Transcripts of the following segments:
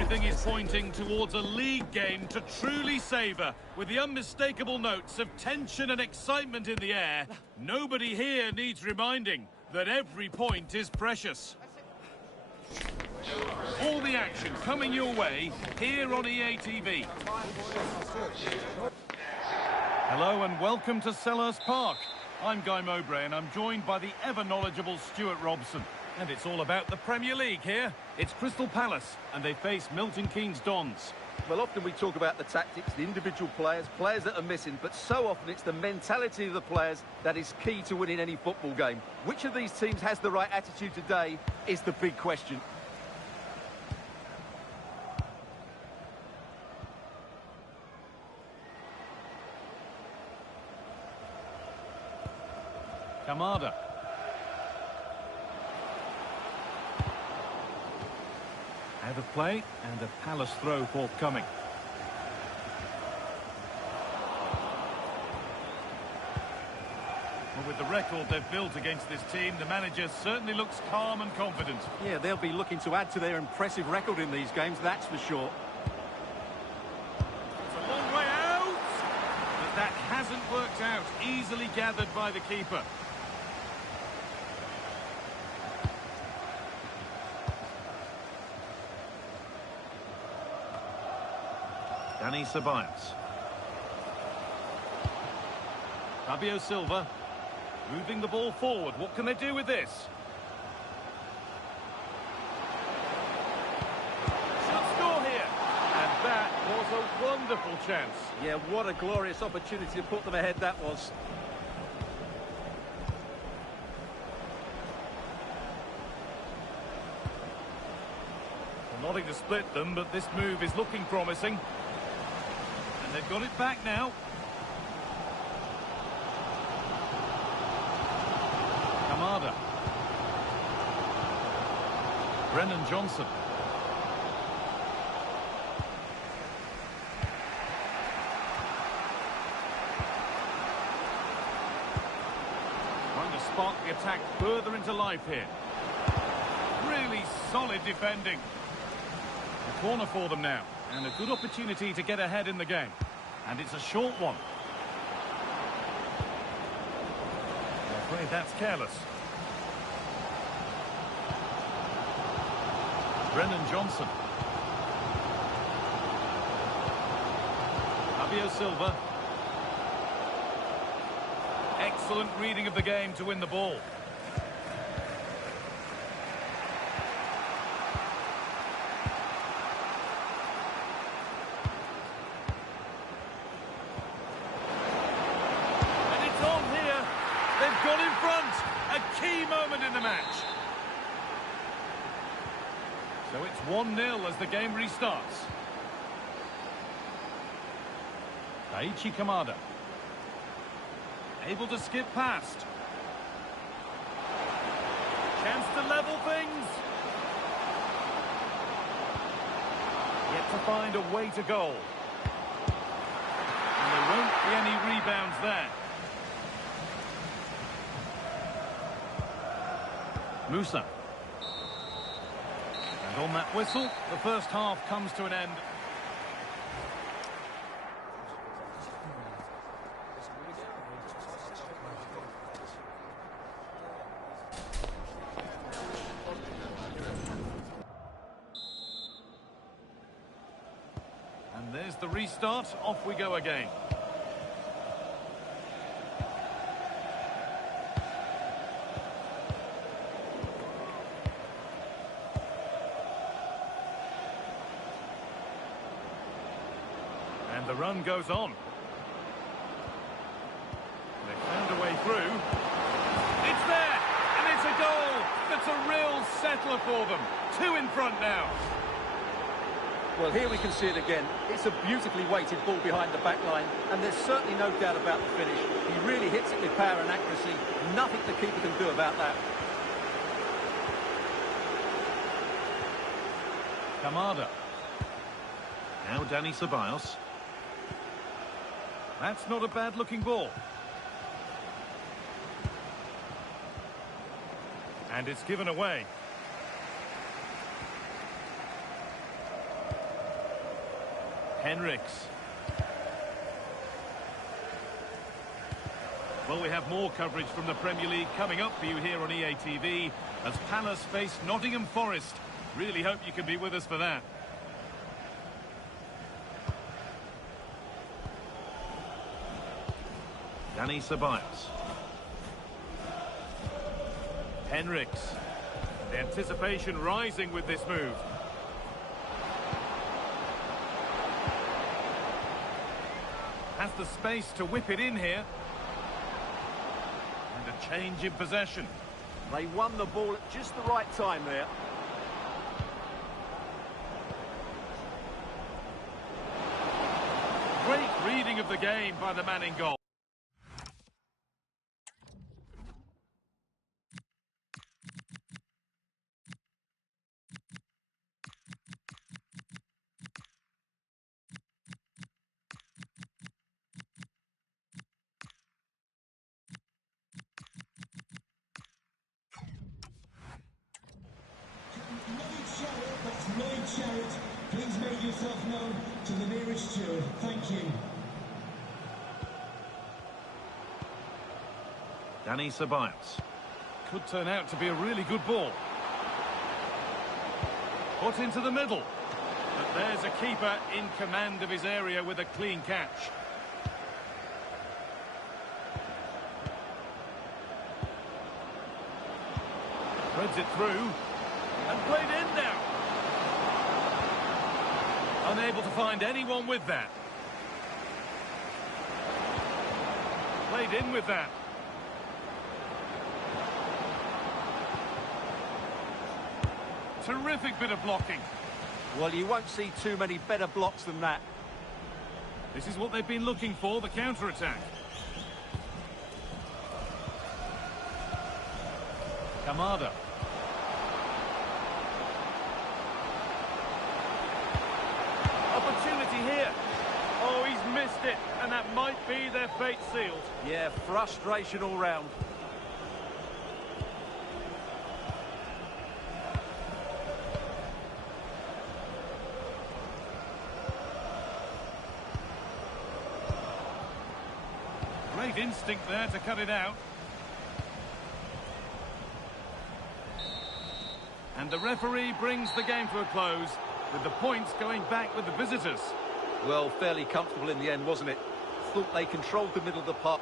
Everything is pointing towards a league game to truly savour, with the unmistakable notes of tension and excitement in the air. Nobody here needs reminding that every point is precious. All the action coming your way here on EA TV. Hello and welcome to Selhurst Park. I'm Guy Mowbray and I'm joined by the ever-knowledgeable Stuart Robson. And it's all about the Premier League here. It's Crystal Palace and they face Milton Keynes Dons. Well, often we talk about the tactics, the individual players that are missing, but so often it's the mentality of the players that is key to winning any football game. Which of these teams has the right attitude today is the big question. Kamada. Out of play and a Palace throw forthcoming. Well, with the record they've built against this team, the manager certainly looks calm and confident. Yeah, they'll be looking to add to their impressive record in these games, that's for sure. It's a long way out! But that hasn't worked out. Easily gathered by the keeper. Dani Ceballos. Fabio Silva. Moving the ball forward. What can they do with this? Should score here. And that was a wonderful chance. Yeah, what a glorious opportunity to put them ahead that was. Well, nothing to split them, but this move is looking promising. And they've got it back now. Kamada. Brennan Johnson. Trying to spark the attack further into life here. Really solid defending. A corner for them now. And a good opportunity to get ahead in the game. And it's a short one. I'm afraid that's careless. Brennan Johnson. Fabio Silva. Excellent reading of the game to win the ball. They've got in front. A key moment in the match. So it's 1-0 as the game restarts. Daichi Kamada. Able to skip past. Chance to level things. Yet to find a way to goal. And there won't be any rebounds there. Musa. And on that whistle, the first half comes to an end. And there's the restart. Off we go again. And the run goes on. They found a way through. It's there! And it's a goal! That's a real settler for them. 2 in front now. Well, here we can see it again. It's a beautifully weighted ball behind the back line, and there's certainly no doubt about the finish. He really hits it with power and accuracy. Nothing the keeper can do about that. Kamada. Now Dani Ceballos. That's not a bad-looking ball. And it's given away. Henriks. Well, we have more coverage from the Premier League coming up for you here on EA TV as Palace face Nottingham Forest. Really hope you can be with us for that. Dani Ceballos. Henriks. The anticipation rising with this move. Has the space to whip it in here. And a change in possession. They won the ball at just the right time there. Great reading of the game by the man in goal. Please make yourself known to the nearest steward. Thank you. Dani Ceballos. Could turn out to be a really good ball. Put into the middle. But there's a keeper in command of his area with a clean catch. Threads it through. And played in now. Unable to find anyone with that. Played in with that. Terrific bit of blocking. Well, you won't see too many better blocks than that. This is what they've been looking for, the counter-attack. Kamada. Opportunity here. Oh, he's missed it, and that might be their fate sealed. Yeah, frustration all round. Great instinct there to cut it out. And the referee brings the game to a close, with the points going back with the visitors. Well, fairly comfortable in the end, wasn't it? Thought they controlled the middle of the park.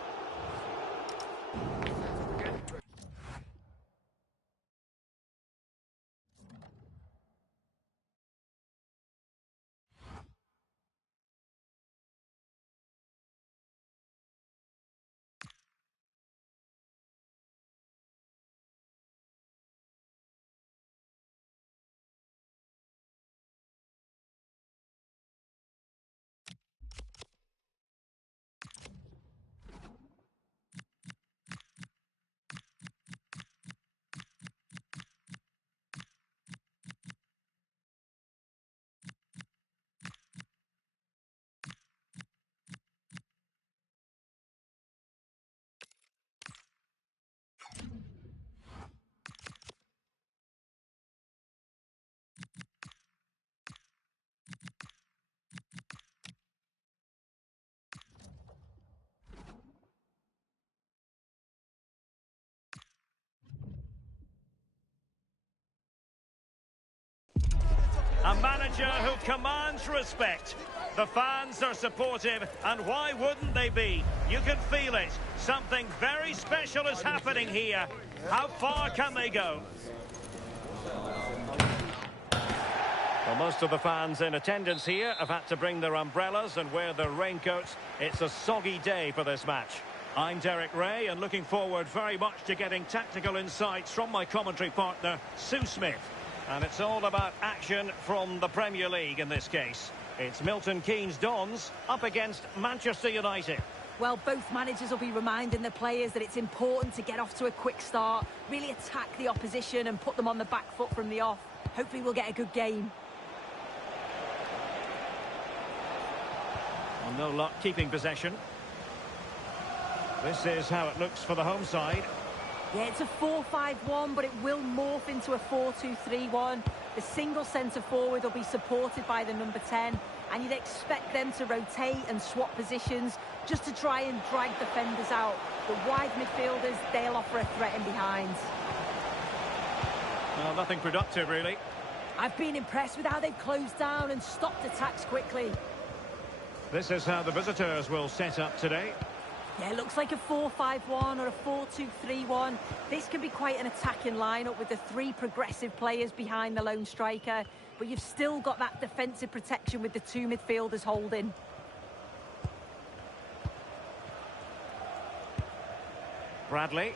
A manager who commands respect. The fans are supportive, and why wouldn't they be? You can feel it. Something very special is happening here. How far can they go? Well, most of the fans in attendance here have had to bring their umbrellas and wear their raincoats. It's a soggy day for this match. I'm Derek Ray, and looking forward very much to getting tactical insights from my commentary partner, Sue Smith. And it's all about action from the Premier League in this case. It's Milton Keynes Dons up against Manchester United. Well, both managers will be reminding the players that it's important to get off to a quick start, really attack the opposition and put them on the back foot from the off. Hopefully we'll get a good game. Well, no luck keeping possession. This is how it looks for the home side. Yeah, it's a 4-5-1, but it will morph into a 4-2-3-1. The single centre forward will be supported by the number 10. and you'd expect them to rotate and swap positions just to try and drag defenders out. The wide midfielders, they'll offer a threat in behind. Well, nothing productive, really. I've been impressed with how they've closed down and stopped attacks quickly. This is how the visitors will set up today. Yeah, it looks like a 4-5-1 or a 4-2-3-1. This can be quite an attacking lineup with the three progressive players behind the lone striker, but you've still got that defensive protection with the two midfielders holding. Bradley.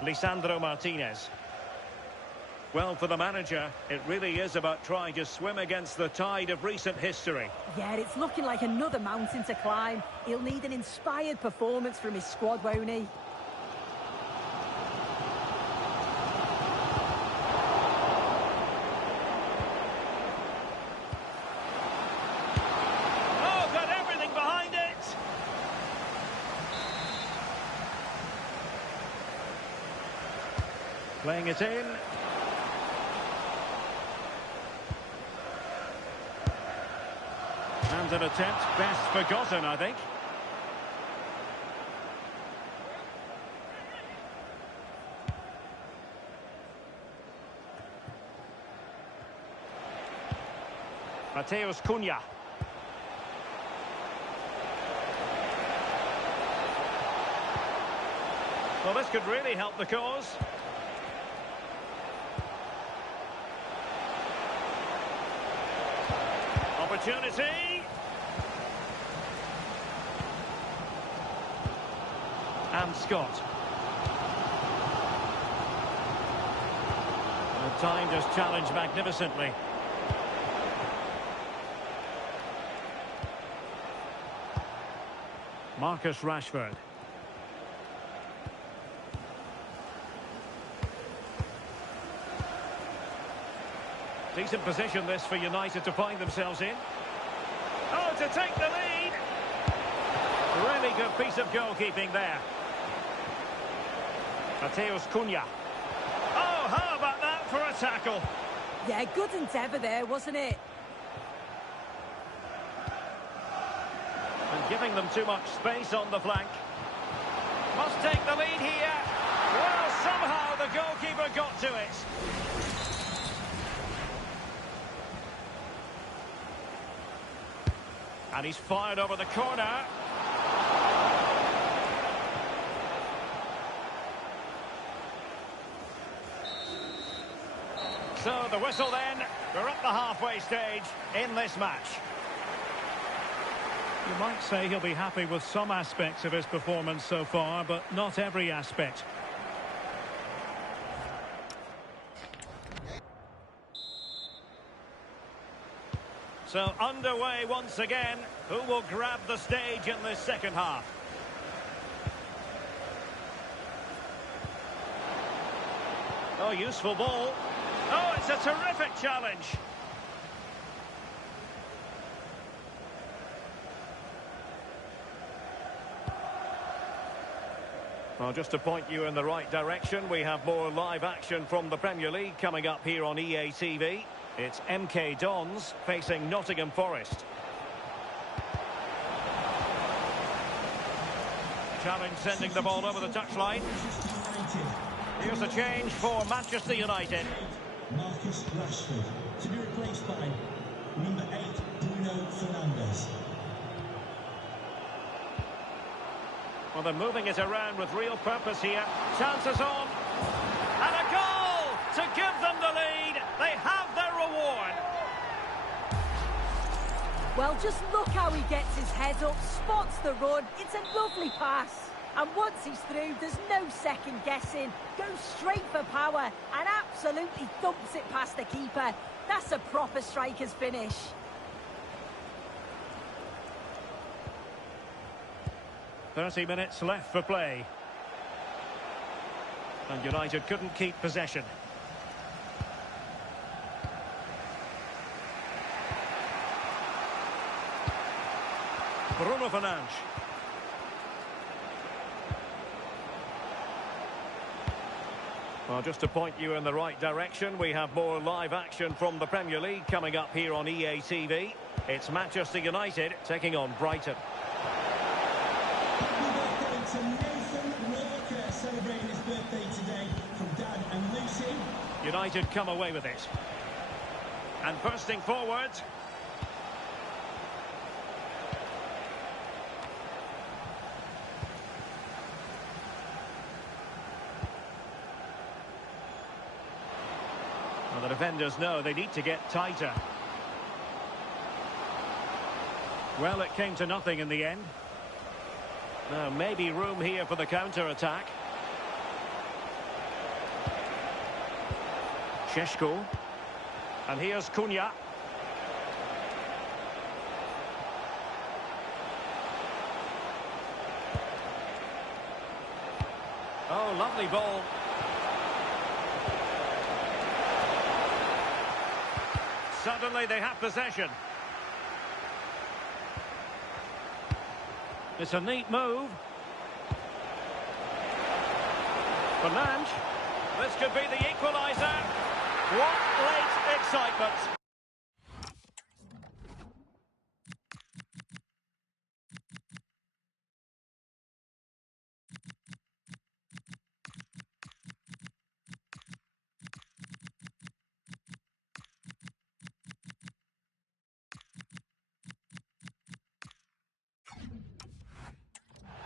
Lisandro Martinez. Well, for the manager, it really is about trying to swim against the tide of recent history. Yeah, it's looking like another mountain to climb. He'll need an inspired performance from his squad, won't he? Oh, got everything behind it! Playing it in. And an attempt best forgotten, I think. Mateus Cunha. Well, this could really help the cause. Opportunity. And Scott. The timed his challenge magnificently. Marcus Rashford. Decent position this for United to find themselves in. Oh, to take the lead! Really good piece of goalkeeping there. Mateus Cunha. Oh, how about that for a tackle? Yeah, good endeavour there, wasn't it? And giving them too much space on the flank. Must take the lead here. Well, somehow the goalkeeper got to it. And he's fired over the corner. So the whistle then. We're at the halfway stage in this match. You might say he'll be happy with some aspects of his performance so far, but not every aspect. So underway once again. Who will grab the stage in this second half? Oh, useful ball. Oh, it's a terrific challenge. Well, just to point you in the right direction, we have more live action from the Premier League coming up here on EA TV. It's MK Dons facing Nottingham Forest. Challenge sending the ball over the touchline. Here's a change for Manchester United. Marcus Rashford to be replaced by number 8, Bruno Fernandes. Well, they're moving it around with real purpose here. Chances on. And a goal to give them the lead. They have their reward. Well, just look how he gets his head up, spots the run. It's a lovely pass. And once he's through, there's no second guessing. Goes straight for power and absolutely thumps it past the keeper. That's a proper striker's finish. .30 minutes left for play. And United couldn't keep possession. Bruno Fernandes. Well, just to point you in the right direction, we have more live action from the Premier League coming up here on EA TV. It's Manchester United taking on Brighton. Happy birthday to Nathan Walker, celebrating his birthday today from Dad and Lucy. United come away with it. And bursting forward. Well, the defenders know they need to get tighter. Well, it came to nothing in the end. Now, maybe room here for the counter-attack. Šeško. And here's Cunha. Oh, lovely ball. Suddenly they have possession. It's a neat move. Fernandes. This could be the equaliser. What late excitement.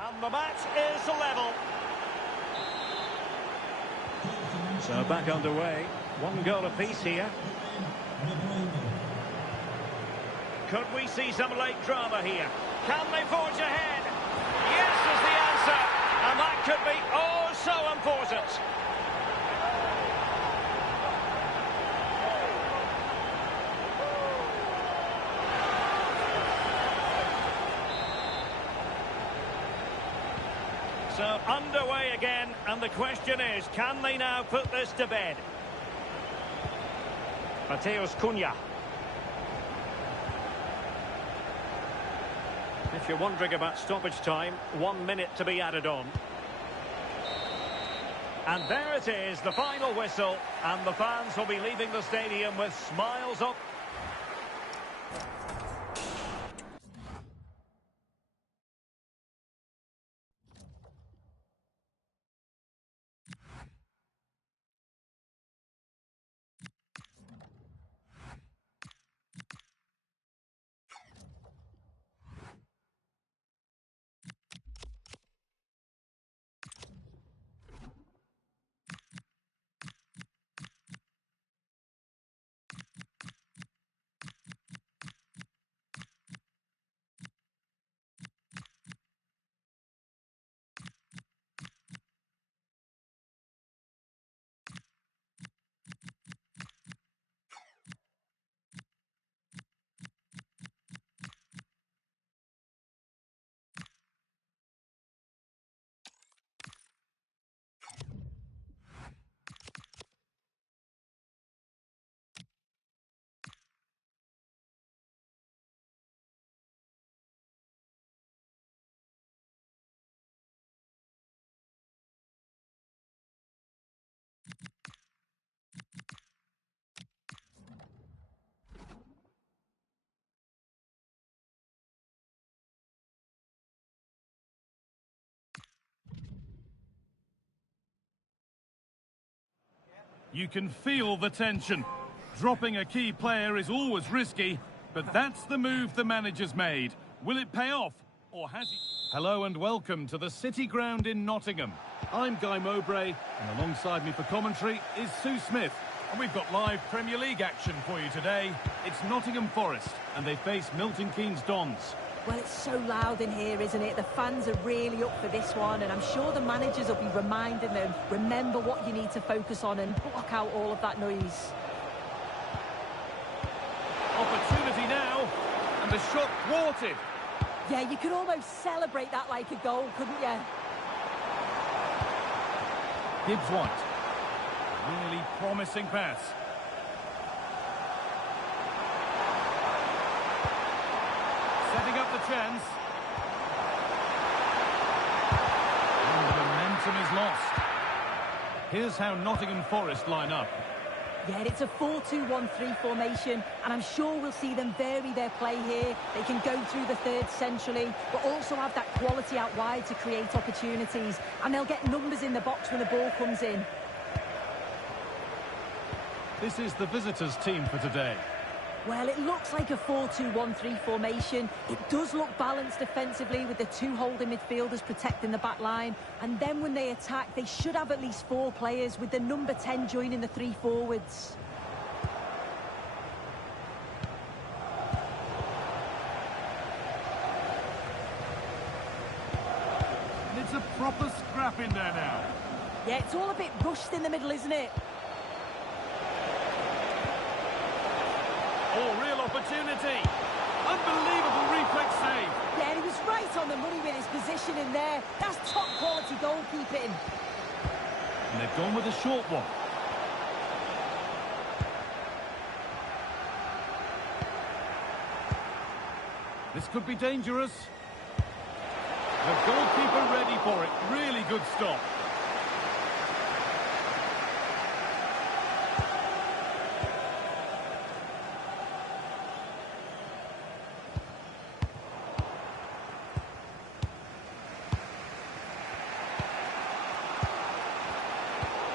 And the match is level. So back underway. One goal apiece here. Could we see some late drama here? Can they forge ahead? Yes is the answer. And that could be oh so important. So underway again, and the question is, can they now put this to bed? Mateus Cunha. If you're wondering about stoppage time, 1 minute to be added on. And there it is, the final whistle, and the fans will be leaving the stadium with smiles up. You can feel the tension. Dropping a key player is always risky, but that's the move the manager's made. Will it pay off, or has he? Hello and welcome to the City Ground in Nottingham. I'm Guy Mowbray, and alongside me for commentary is Sue Smith. And we've got live Premier League action for you today. It's Nottingham Forest, and they face Milton Keynes Dons. Well, it's so loud in here, isn't it? The fans are really up for this one, and I'm sure the managers will be reminding them, remember what you need to focus on and block out all of that noise. Opportunity now, and the shot thwarted. Yeah, you could almost celebrate that like a goal, couldn't you? Gibbs White. Really promising pass. Setting up the chance. And the momentum is lost. Here's how Nottingham Forest line up. Yeah, it's a 4-2-1-3 formation, and I'm sure we'll see them vary their play here. They can go through the third centrally, but also have that quality out wide to create opportunities, and they'll get numbers in the box when the ball comes in. This is the visitors' team for today. Well, it looks like a 4-2-1-3 formation. It does look balanced defensively with the two holding midfielders protecting the back line. And then when they attack, they should have at least 4 players with the number 10 joining the 3 forwards. And it's a proper scrap in there now. Yeah, it's all a bit rushed in the middle, isn't it? Oh, real opportunity. Unbelievable reflex save. Yeah, he was right on the money with his position in there. That's top quality goalkeeping. And they've gone with a short one. This could be dangerous. The goalkeeper ready for it. Really good stop.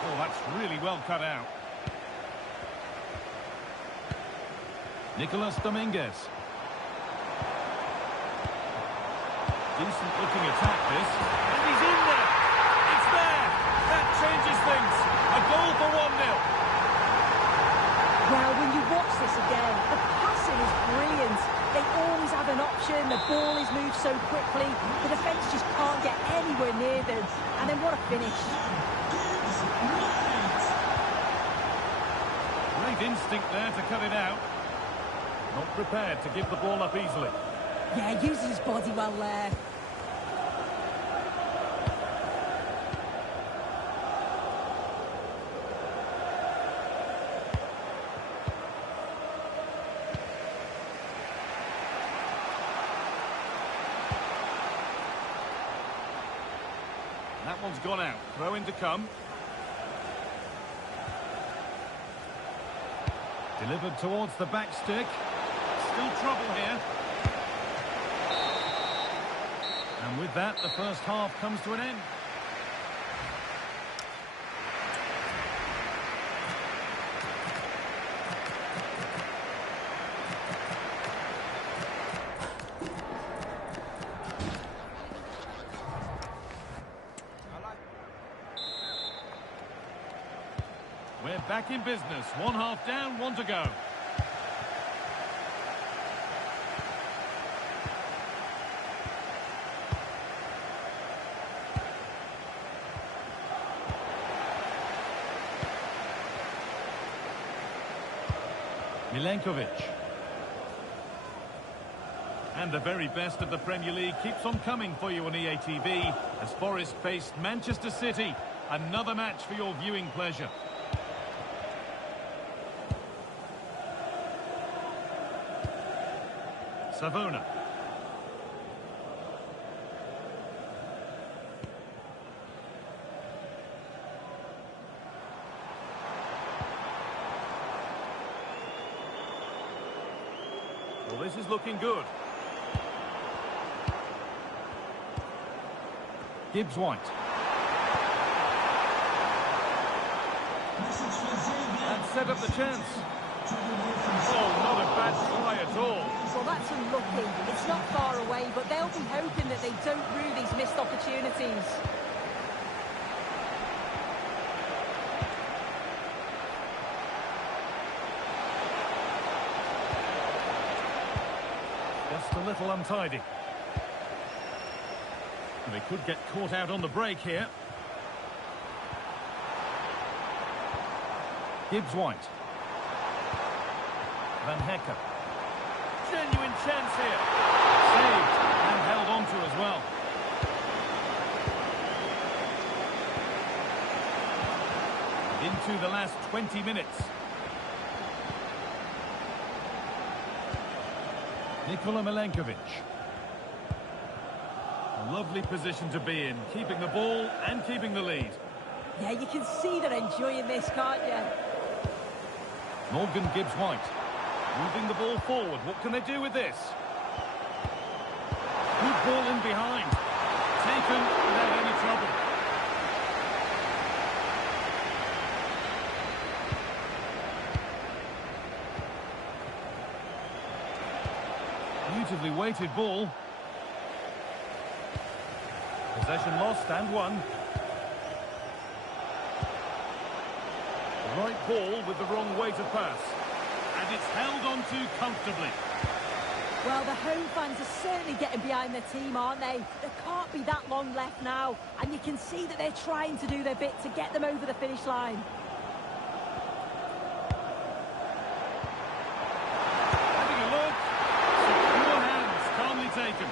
Oh, that's really well cut out. Nicolas Dominguez. Decent looking attack this. And he's in there. It's there. That changes things. A goal for 1-0. Well, when you watch this again, the passing is brilliant. They always have an option. The ball is moved so quickly. The defence just can't get anywhere near them. And then what a finish. Great instinct there to cut it out. Not prepared to give the ball up easily. Yeah, uses his body well there. That one's gone out. Throw in to come. Delivered towards the back stick. Still trouble here. And with that, the first half comes to an end. We're back in business. 1 half down, 1 to go. Milenkovic. And the very best of the Premier League keeps on coming for you on EA TV as Forest faced Manchester City. Another match for your viewing pleasure. Savona. Well, this is looking good. Gibbs White. And set up the chance. Oh, not a bad try at all. Well, that's unlucky. It's not far away, but they'll be hoping that they don't rue these missed opportunities. Just a little untidy. And they could get caught out on the break here. Gibbs White. Van Hecker. Genuine chance here. Saved and held on to as well. Into the last 20 minutes. Nikola Milenkovic. A lovely position to be in, keeping the ball and keeping the lead. Yeah, you can see they're enjoying this, can't you? Morgan Gibbs-White. Moving the ball forward. What can they do with this? Good ball in behind. Taken without any trouble. Beautifully weighted ball. Possession lost and won. The right ball with the wrong way to pass. And it's held on to comfortably. Well, the home fans are certainly getting behind their team, aren't they? There can't be that long left now. And you can see that they're trying to do their bit to get them over the finish line. Having a look. Secure hands, calmly taken.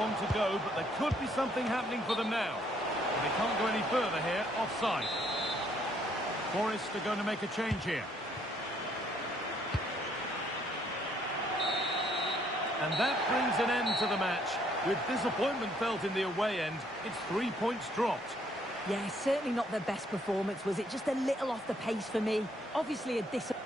Long to go, but there could be something happening for them now. They can't go any further here, offside. Forest are going to make a change here. And that brings an end to the match. With disappointment felt in the away end, it's 3 points dropped. Yeah, certainly not their best performance, was it? Just a little off the pace for me. Obviously a disappointment.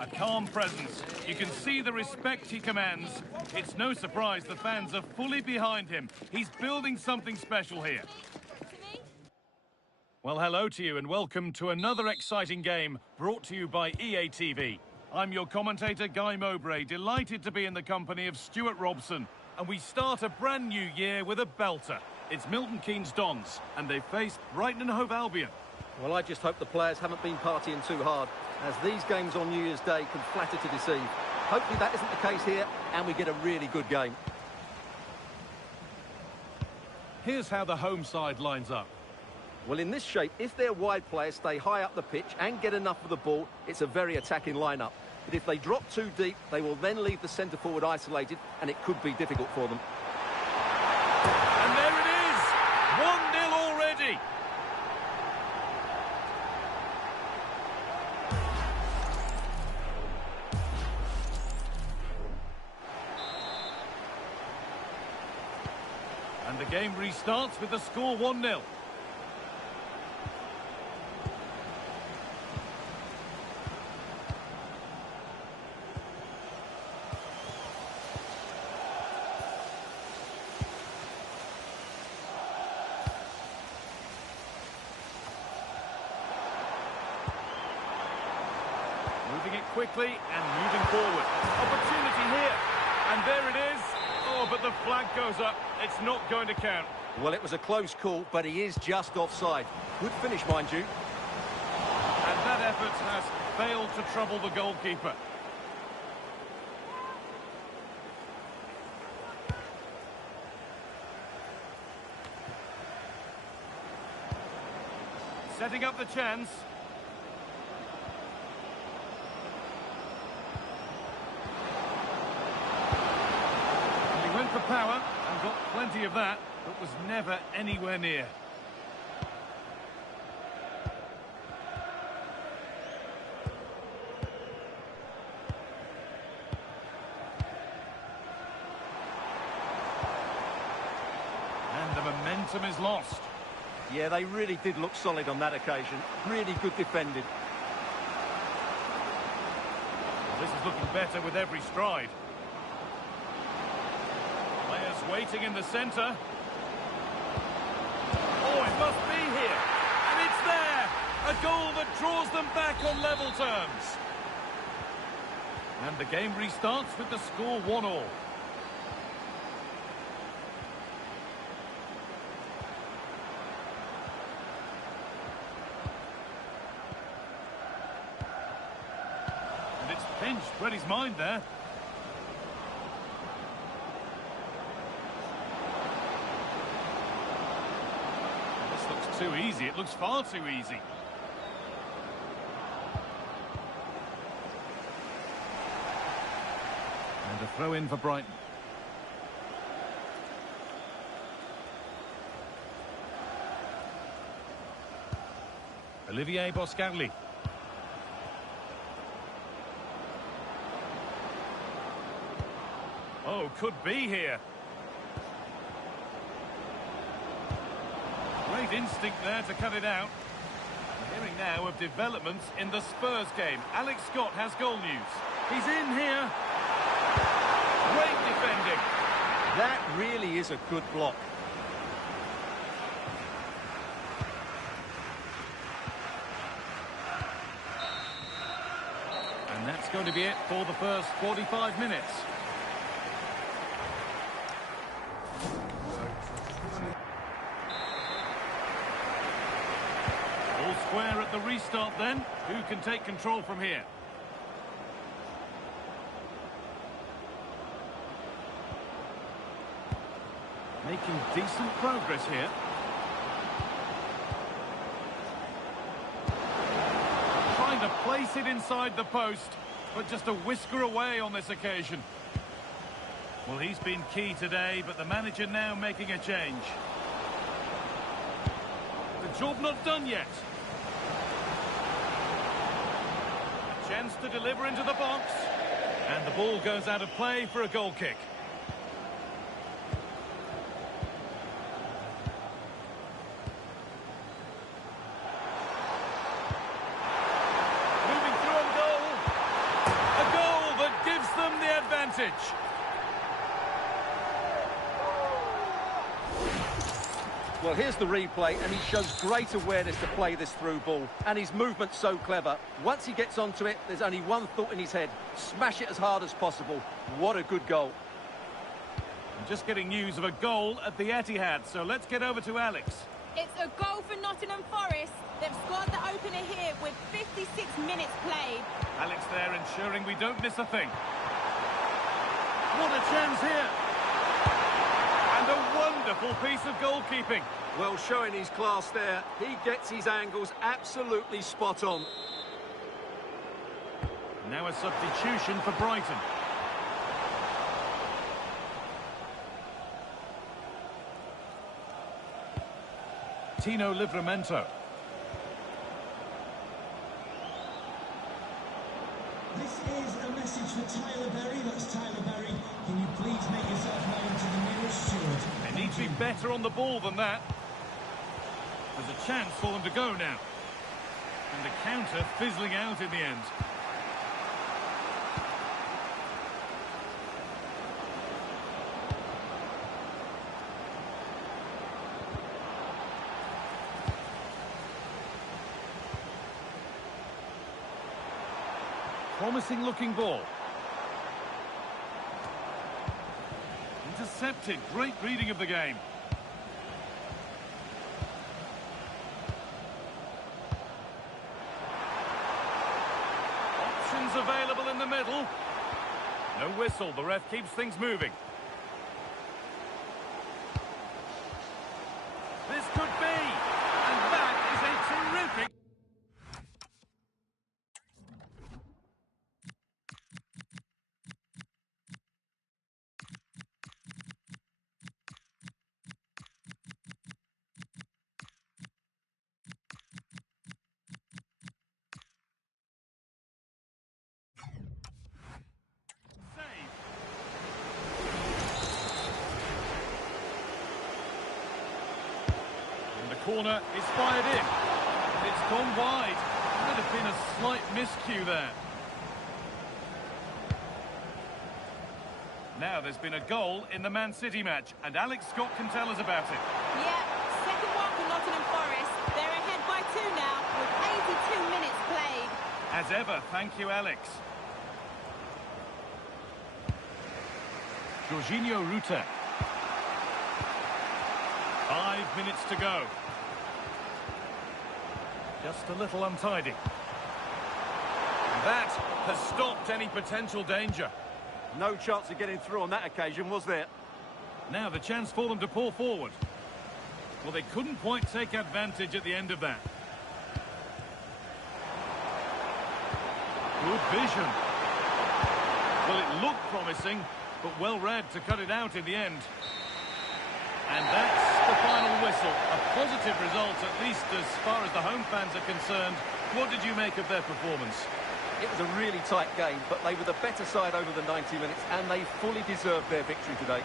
A calm presence. You can see the respect he commands. It's no surprise the fans are fully behind him. He's building something special here. Well, hello to you and welcome to another exciting game brought to you by EA TV. I'm your commentator, Guy Mowbray, delighted to be in the company of Stuart Robson. And we start a brand new year with a belter. It's Milton Keynes Dons, and they face Brighton and Hove Albion. Well, I just hope the players haven't been partying too hard, as these games on New Year's Day can flatter to deceive. Hopefully that isn't the case here, and we get a really good game. Here's how the home side lines up. Well, in this shape, if their wide players stay high up the pitch and get enough of the ball, it's a very attacking lineup. But if they drop too deep, they will then leave the centre-forward isolated, and it could be difficult for them. And there it is! 1-0 already! And the game restarts with the score 1-0. Moving it quickly and moving forward. Opportunity here. And there it is. Oh, but the flag goes up. It's not going to count. Well, it was a close call, but he is just offside. Good finish, mind you. And that effort has failed to trouble the goalkeeper. Setting up the chance. And he went for power and got plenty of that, but was never anywhere near. And the momentum is lost. Yeah, they really did look solid on that occasion. Really good defended. This is looking better with every stride. Players waiting in the centre. Oh, it must be here. And it's there. A goal that draws them back on level terms. And the game restarts with the score 1-1. Pinched, read his mind there. This looks too easy. It looks far too easy. And a throw in for Brighton. Olivier Boscagli. Oh, could be here. Great instinct there to cut it out. We're hearing now of developments in the Spurs game. Alex Scott has goal news. He's in here. Great defending. That really is a good block. And that's going to be it for the first 45 minutes. All square at the restart then. Who can take control from here? Making decent progress here. Trying to place it inside the post, but just a whisker away on this occasion. Well, he's been key today, but the manager now making a change. The job not done yet. A chance to deliver into the box. And the ball goes out of play for a goal kick. Moving through on goal. advantage. Well, here's the replay, and he shows great awareness to play this through ball. And his movement's so clever. Once he gets onto it, there's only one thought in his head. Smash it as hard as possible. What a good goal. I'm just getting news of a goal at the Etihad, so let's get over to Alex. It's a goal for Nottingham Forest. They've scored the opener here with 56 minutes played. Alex there ensuring we don't miss a thing. What a chance here. And a wonderful piece of goalkeeping. Well, showing his class there. He gets his angles absolutely spot on. Now a substitution for Brighton. Tino Livramento. This is a message for Tyler Berry. That's Tyler Berry. Can you please make yourself known to the nearest steward? They need to be better on the ball than that. There's a chance for them to go now. And the counter fizzling out in the end. Promising looking ball. Intercepted. Great reading of the game. Options available in the middle. No whistle. The ref keeps things moving. This could be. And that is a terrific... Corner is fired in. It's gone wide. Might have been a slight miscue there. Now there's been a goal in the Man City match, and Alex Scott can tell us about it. Yeah, second one for Nottingham Forest. They're ahead by 2 now with 82 minutes played. As ever, thank you, Alex. Jorginho Ruta. 5 minutes to go. Just a little untidy. That has stopped any potential danger. No chance of getting through on that occasion, was there? Now the chance for them to pour forward. Well, they couldn't quite take advantage at the end of that. Good vision. Well, it looked promising, but well read to cut it out in the end. And that's the final whistle. A positive result, at least as far as the home fans are concerned. What did you make of their performance? It was a really tight game, but they were the better side over the 90 minutes, and they fully deserved their victory today.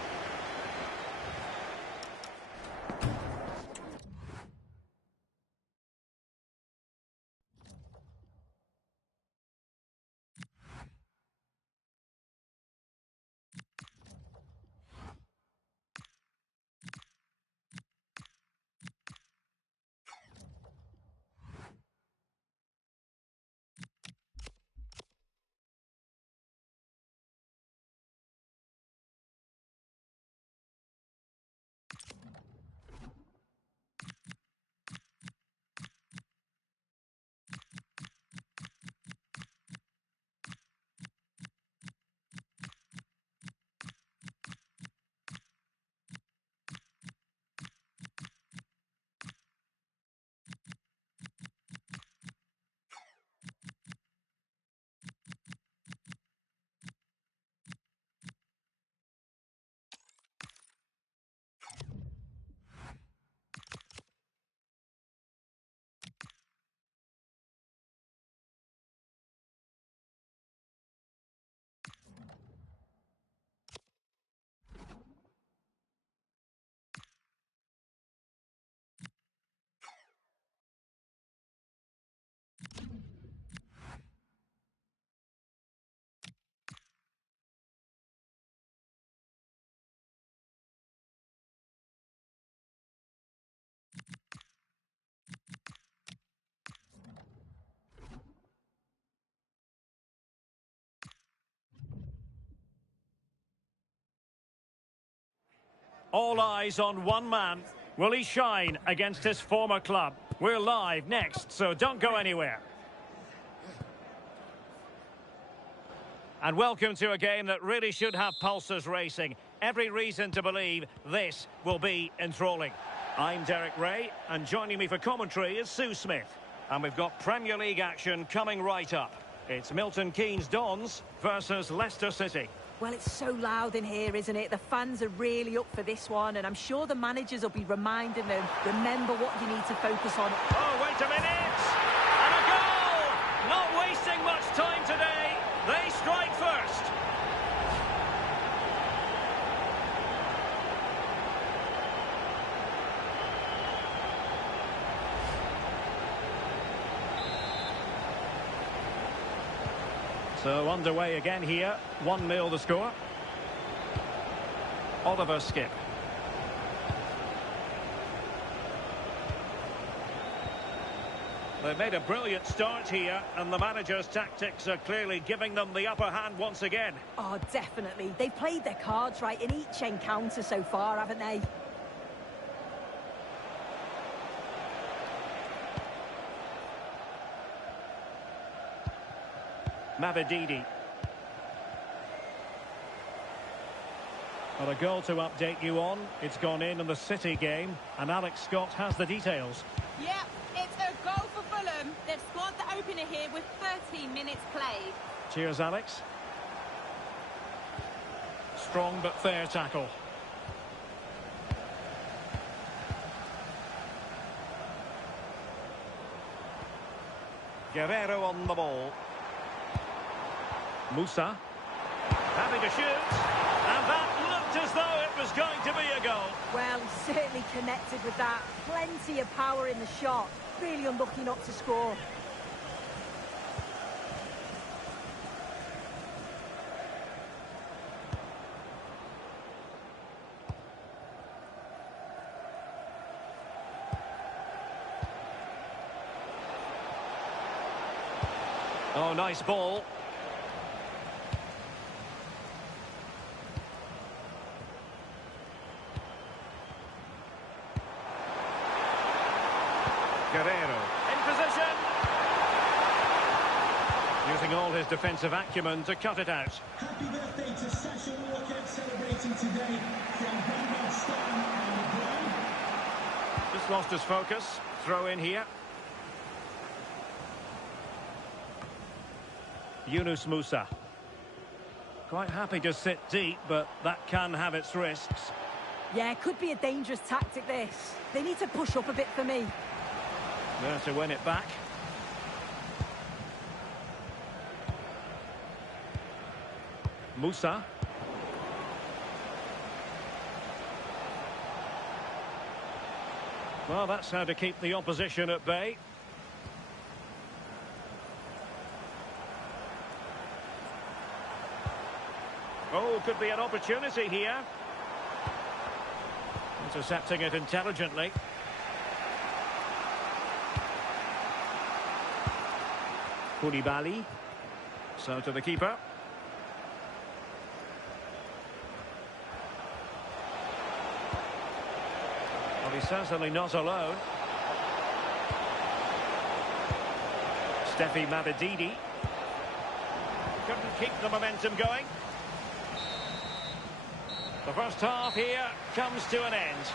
All eyes on one man. Will he shine against his former club? We're live next, so don't go anywhere. And welcome to a game that really should have pulses racing. Every reason to believe this will be enthralling. I'm Derek Ray, and joining me for commentary is Sue Smith. And we've got Premier League action coming right up. It's Milton Keynes Dons versus Leicester City. Well, it's so loud in here, isn't it? The fans are really up for this one, and I'm sure the managers will be reminding them, remember what you need to focus on. Oh, wait a minute! And a goal! Not wasting much time today. They strike first. So underway again here. 1-0 the score. Oliver Skip. They've made a brilliant start here, and the manager's tactics are clearly giving them the upper hand once again. Oh, definitely. They've played their cards right in each encounter so far, haven't they? Mavididi. Well, a goal to update you on. It's gone in the City game, and Alex Scott has the details. Yep, it's a goal for Fulham. They've scored the opener here with 13 minutes played. Cheers, Alex. Strong but fair tackle. Guerrero on the ball. Musa. Having to shoot. And that looked as though it was going to be a goal. Well, he certainly connected with that. Plenty of power in the shot. Really unlucky not to score. Oh, nice ball. Guerrero in position. Using all his defensive acumen to cut it out. Happy birthday to Sasha Walker, celebrating today from Brandon Stone on the ground. Just lost his focus. Throw in here. Yunus Musa. Quite happy to sit deep, but that can have its risks. Yeah, it could be a dangerous tactic, this. They need to push up a bit for me. There to win it back. Musa. Well, that's how to keep the opposition at bay. Oh, could be an opportunity here. Intercepting it intelligently. Koulibaly. So to the keeper. Well, he's certainly not alone. Steffi Mavididi. Couldn't keep the momentum going. The first half here comes to an end.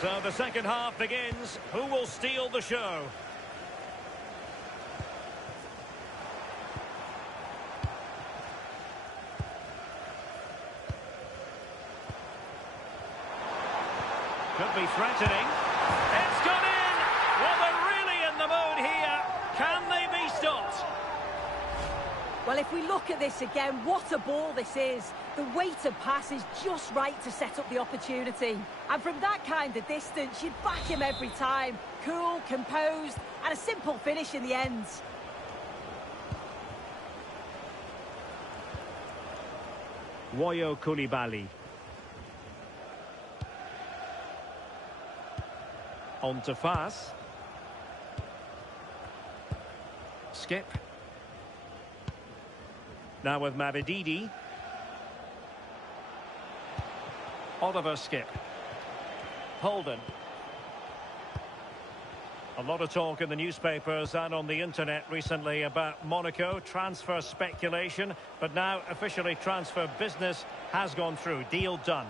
So the second half begins. Who will steal the show? Could be threatening. It's gone in! Well, they're really in the mood here. Can they be stopped? Well, if we look at this again, what a ball this is. The weight of pass is just right to set up the opportunity. And from that kind of distance, you'd back him every time. Cool, composed, and a simple finish in the end. Wayo Koulibaly. On to Fas. Skip. Now with Mavididi. Oliver Skip. Holden. A lot of talk in the newspapers and on the internet recently about Monaco transfer speculation, but now officially transfer business has gone through. Deal done.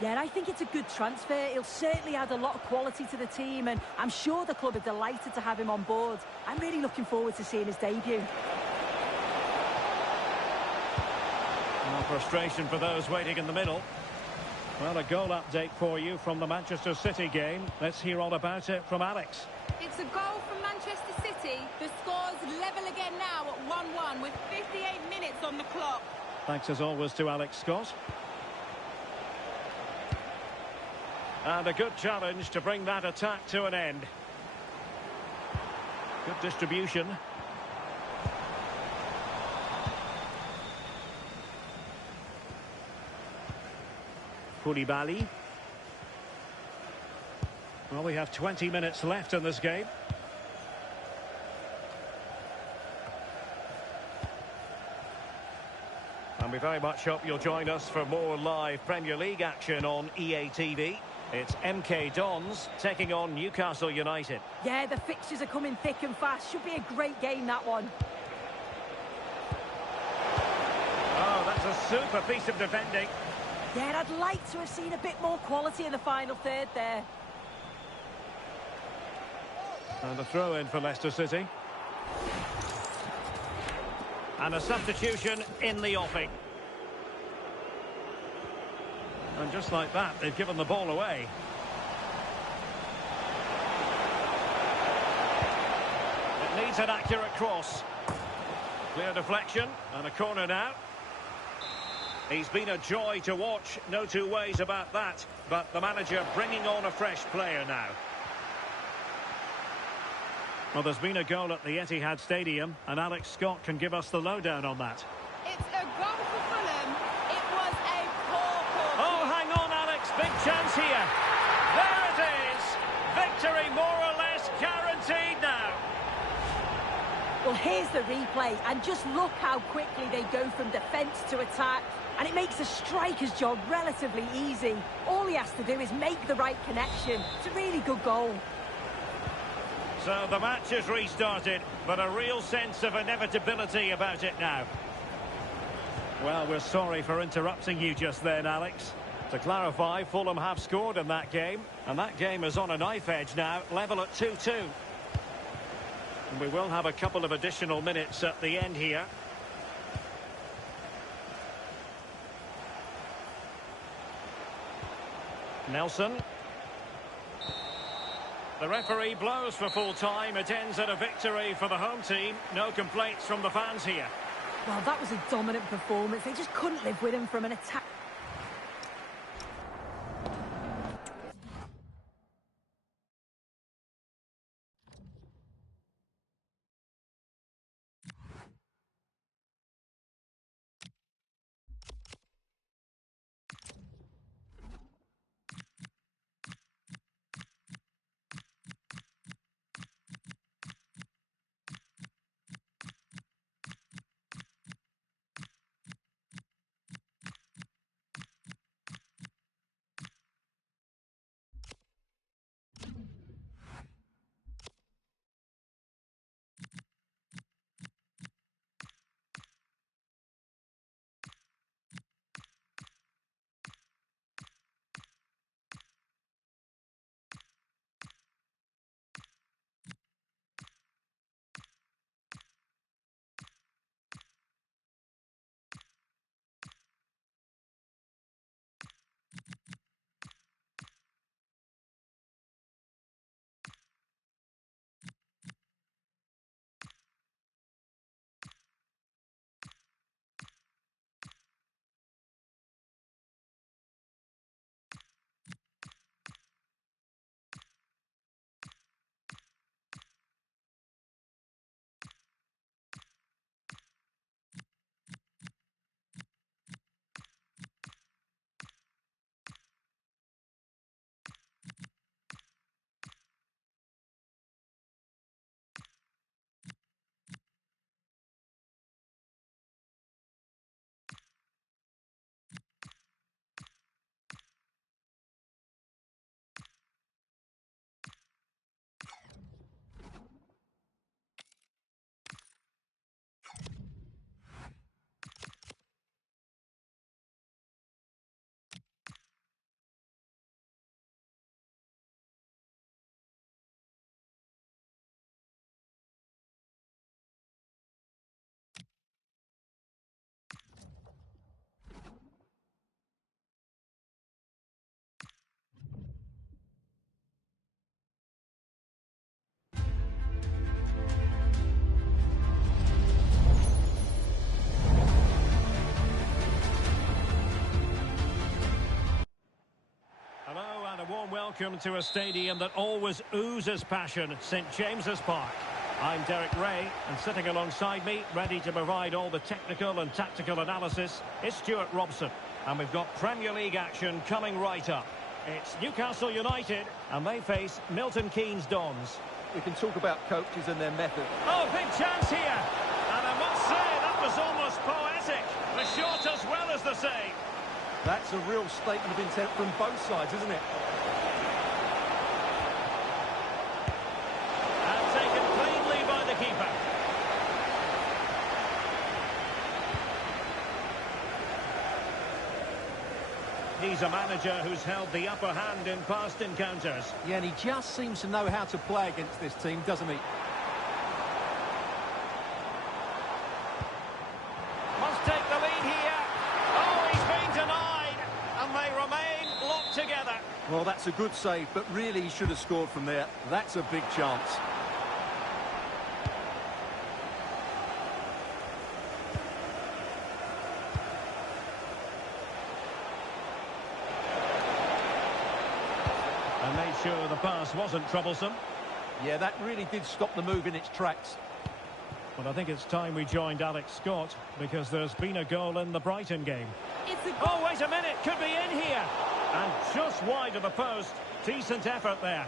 Yeah, and I think it's a good transfer. He'll certainly add a lot of quality to the team, and I'm sure the club are delighted to have him on board. I'm really looking forward to seeing his debut. No frustration for those waiting in the middle. Well, a goal update for you from the Manchester City game. Let's hear all about it from Alex. It's a goal from Manchester City. The score's level again now at 1-1 with 58 minutes on the clock. Thanks as always to Alex Scott. And a good challenge to bring that attack to an end. Good distribution. Koulibaly. Well, we have 20 minutes left in this game. And we very much hope you'll join us for more live Premier League action on EA TV. It's MK Dons taking on Newcastle United. Yeah, the fixtures are coming thick and fast. Should be a great game, that one. Oh, that's a super piece of defending. Yeah, I'd like to have seen a bit more quality in the final third there. And a throw in for Leicester City. And a substitution in the offing. And just like that, they've given the ball away. It needs an accurate cross. Clear deflection and a corner now. He's been a joy to watch, no two ways about that. But the manager bringing on a fresh player now. Well, there's been a goal at the Etihad Stadium, and Alex Scott can give us the lowdown on that. It's a goal for Fulham. It was a poor call. Oh, hang on, Alex. Big chance here. There it is. Victory more or less guaranteed now. Well, here's the replay, and just look how quickly they go from defence to attack. And it makes the striker's job relatively easy. All he has to do is make the right connection. It's a really good goal. So the match has restarted, but a real sense of inevitability about it now. Well, we're sorry for interrupting you just then, Alex. To clarify, Fulham have scored in that game, and that game is on a knife edge now, level at 2-2. And we will have a couple of additional minutes at the end here. Nelson. The referee blows for full time. It ends at a victory for the home team. No complaints from the fans here. Well, that was a dominant performance. They just couldn't live with him from an attack. welcome to a stadium that always oozes passion, St James's Park. I'm Derek Ray, and sitting alongside me, ready to provide all the technical and tactical analysis, is Stuart Robson. And we've got Premier League action coming right up. It's Newcastle United, and they face Milton Keynes Dons. We can talk about coaches and their method. Oh, big chance here! And I must say, that was almost poetic. The shot as well as the save. That's a real statement of intent from both sides, isn't it? And taken cleanly by the keeper. He's a manager who's held the upper hand in past encounters. Yeah, and he just seems to know how to play against this team, doesn't he? Must take the lead here. Oh, he's been denied. And they remain locked together. Well, that's a good save, but really he should have scored from there. That's a big chance. And made sure the pass wasn't troublesome. Yeah, that really did stop the move in its tracks. But I think it's time we joined Alex Scott, because there's been a goal in the Brighton game. It's a Oh, wait a minute, could be in here. And just wide of the post. Decent effort there.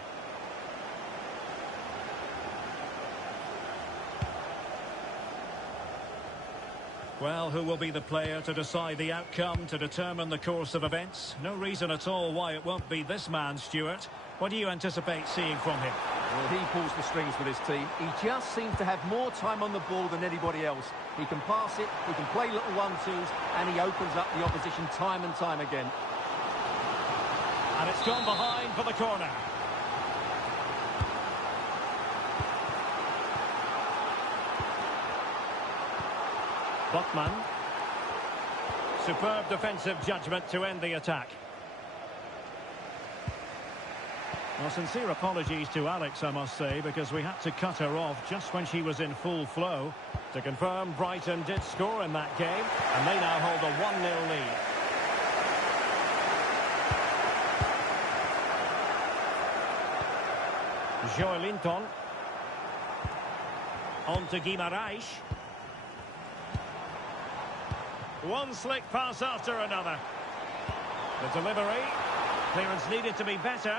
Well, who will be the player to decide the outcome, to determine the course of events? No reason at all why it won't be this man, Stuart. What do you anticipate seeing from him? Well, he pulls the strings for this team. He just seems to have more time on the ball than anybody else. He can pass it, he can play little one-twos, and he opens up the opposition time and time again. And it's gone behind for the corner. Botman. Superb defensive judgment to end the attack. Well, sincere apologies to Alex, I must say, because we had to cut her off just when she was in full flow. To confirm, Brighton did score in that game, and they now hold a 1-0 lead. Joelinton. On to Guimaraes. One slick pass after another. The delivery. Clearance needed to be better.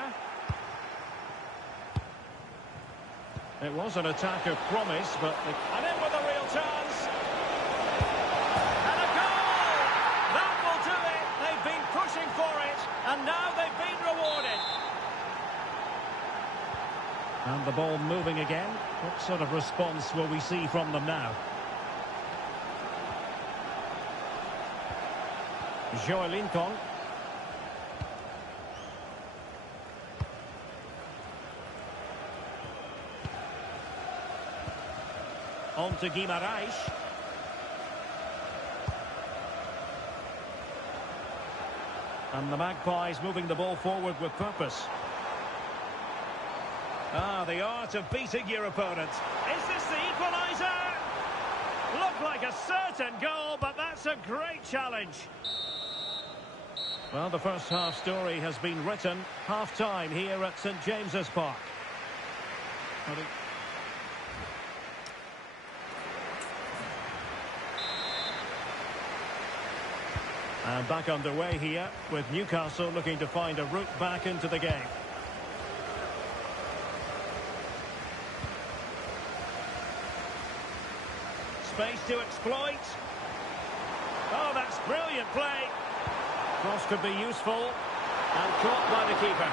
It was an attack of promise, but... And in with a real chance. And a goal! That will do it. They've been pushing for it, and now they've been rewarded. And the ball moving again. What sort of response will we see from them now? Joelinton. On to Guimaraes. And the Magpies moving the ball forward with purpose. Ah, the art of beating your opponent. Is this the equaliser? Looked like a certain goal, but that's a great challenge. Well, the first half story has been written. Half-time here at St James's Park. And back underway here, with Newcastle looking to find a route back into the game. Space to exploit. Oh, that's brilliant play. Cross could be useful. And caught by the keeper.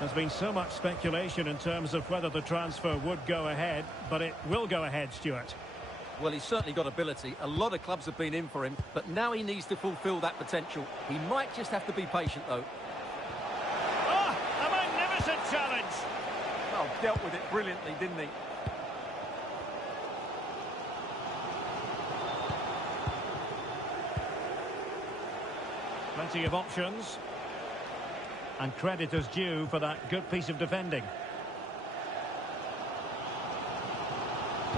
There's been so much speculation in terms of whether the transfer would go ahead, but it will go ahead, Stuart. Well, he's certainly got ability. A lot of clubs have been in for him, but now he needs to fulfil that potential. He might just have to be patient, though. Oh, a magnificent challenge. Well, dealt with it brilliantly, didn't he? Plenty of options. And credit is due for that good piece of defending.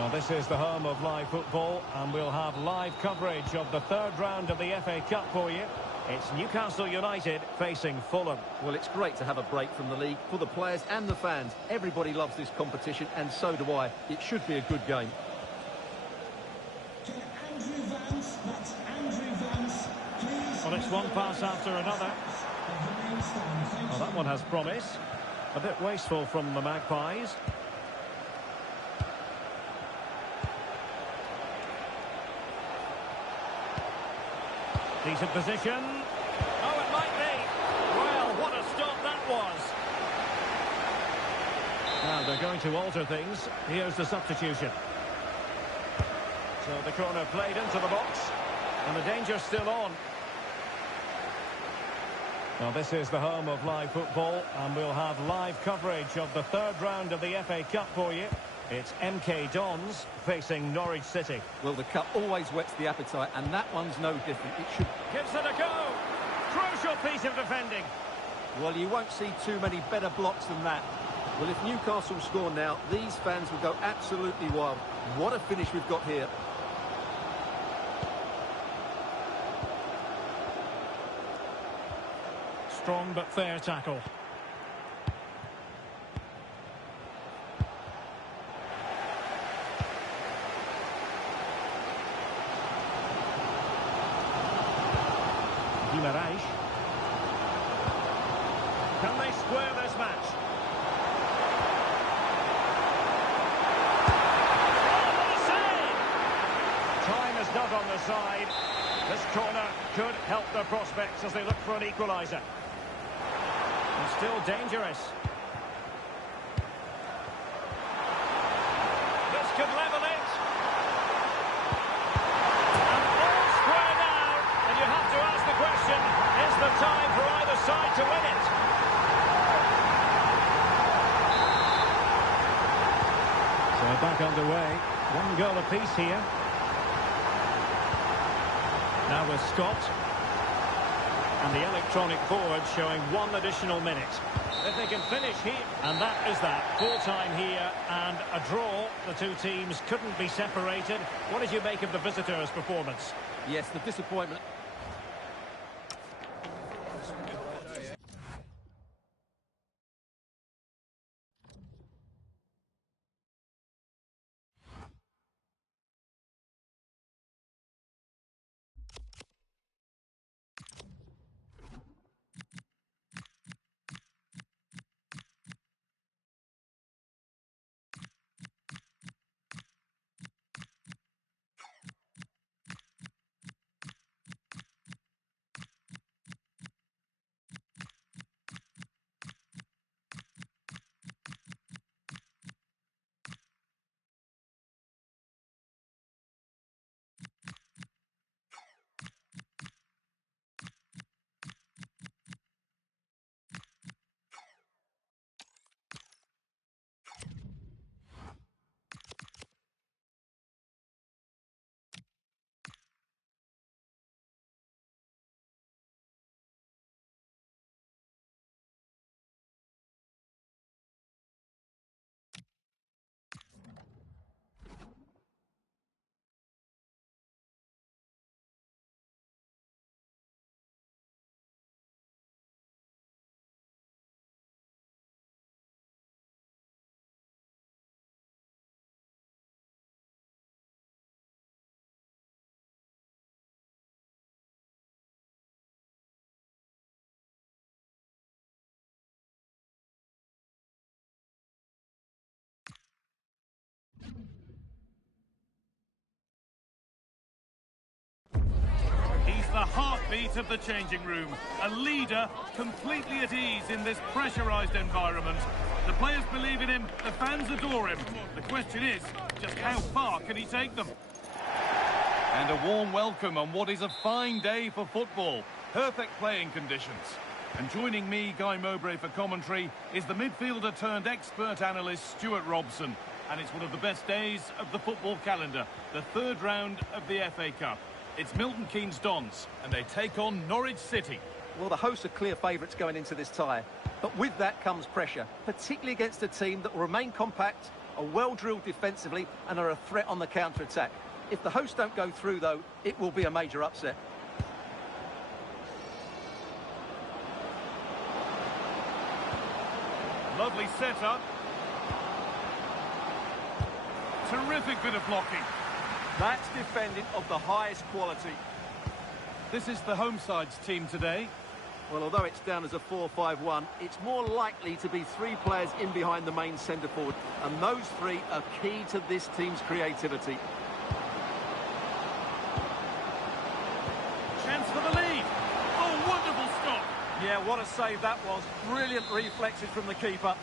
Well, this is the home of live football, and we'll have live coverage of the third round of the FA Cup for you. It's Newcastle United facing Fulham. Well, it's great to have a break from the league for the players and the fans. Everybody loves this competition, and so do I. It should be a good game. Andrew Vance, that's Andrew Vance, please. Well, it's one pass after another. Well, that one has promise. A bit wasteful from the Magpies. Decent position. Oh, it might be. Well, what a stop that was. Now they're going to alter things. Here's the substitution. So the corner played into the box. And the danger's still on. Well, this is the home of live football, and we'll have live coverage of the third round of the FA Cup for you. It's MK Dons facing Norwich City. Well, the cup always whets the appetite, and that one's no different. It should... Gives it a go. Crucial piece of defending. Well, you won't see too many better blocks than that. Well, if Newcastle score now, these fans will go absolutely wild. What a finish we've got here. Strong but fair tackle. Guimaraes. Can they square this match? Oh, what a save! Time is not on the side. This corner could help their prospects as they look for an equaliser. And still dangerous. This could level it. And all square now. And you have to ask the question, is the time for either side to win it? So back underway. One goal apiece here. Now with Scott. And the electronic board showing one additional minute. If they can finish here, and that is that. Full time here and a draw. The two teams couldn't be separated. What did you make of the visitors' performance? Yes, the disappointment. He's the heartbeat of the changing room, a leader completely at ease in this pressurised environment. The players believe in him, the fans adore him. The question is, just how far can he take them? And a warm welcome on what is a fine day for football. Perfect playing conditions. And joining me, Guy Mowbray, for commentary is the midfielder turned expert analyst Stuart Robson. And it's one of the best days of the football calendar, the third round of the FA Cup. It's Milton Keynes Dons, and they take on Norwich City. Well, the hosts are clear favourites going into this tie. But with that comes pressure, particularly against a team that will remain compact are well-drilled defensively and are a threat on the counter-attack. If the hosts don't go through, though, it will be a major upset. Lovely setup. Terrific bit of blocking. That's defending of the highest quality. This is the home side's team today. Well, although it's down as a 4-5-1, it's more likely to be three players in behind the main centre-forward, and those three are key to this team's creativity. Chance for the lead. Oh, wonderful stop. Yeah, what a save that was. Brilliant reflexes from the keeper.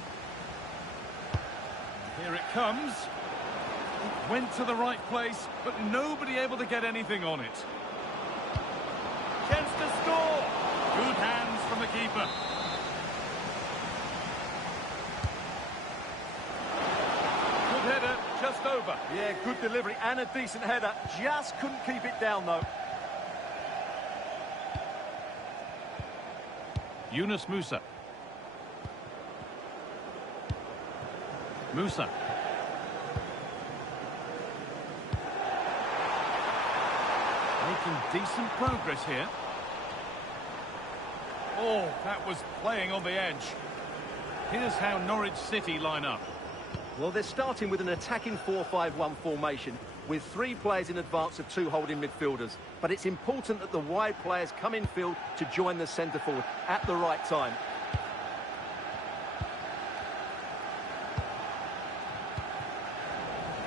Here it comes. It went to the right place, but nobody able to get anything on it. Chance to score. Good hands from the keeper. Good header, just over. Yeah, good delivery and a decent header. Just couldn't keep it down, though. Yunus Musa. Musa. Making decent progress here. Oh, that was playing on the edge. Here's how Norwich City line up. Well, they're starting with an attacking 4-5-1 formation with three players in advance of two holding midfielders. But it's important that the wide players come in field to join the centre-forward at the right time.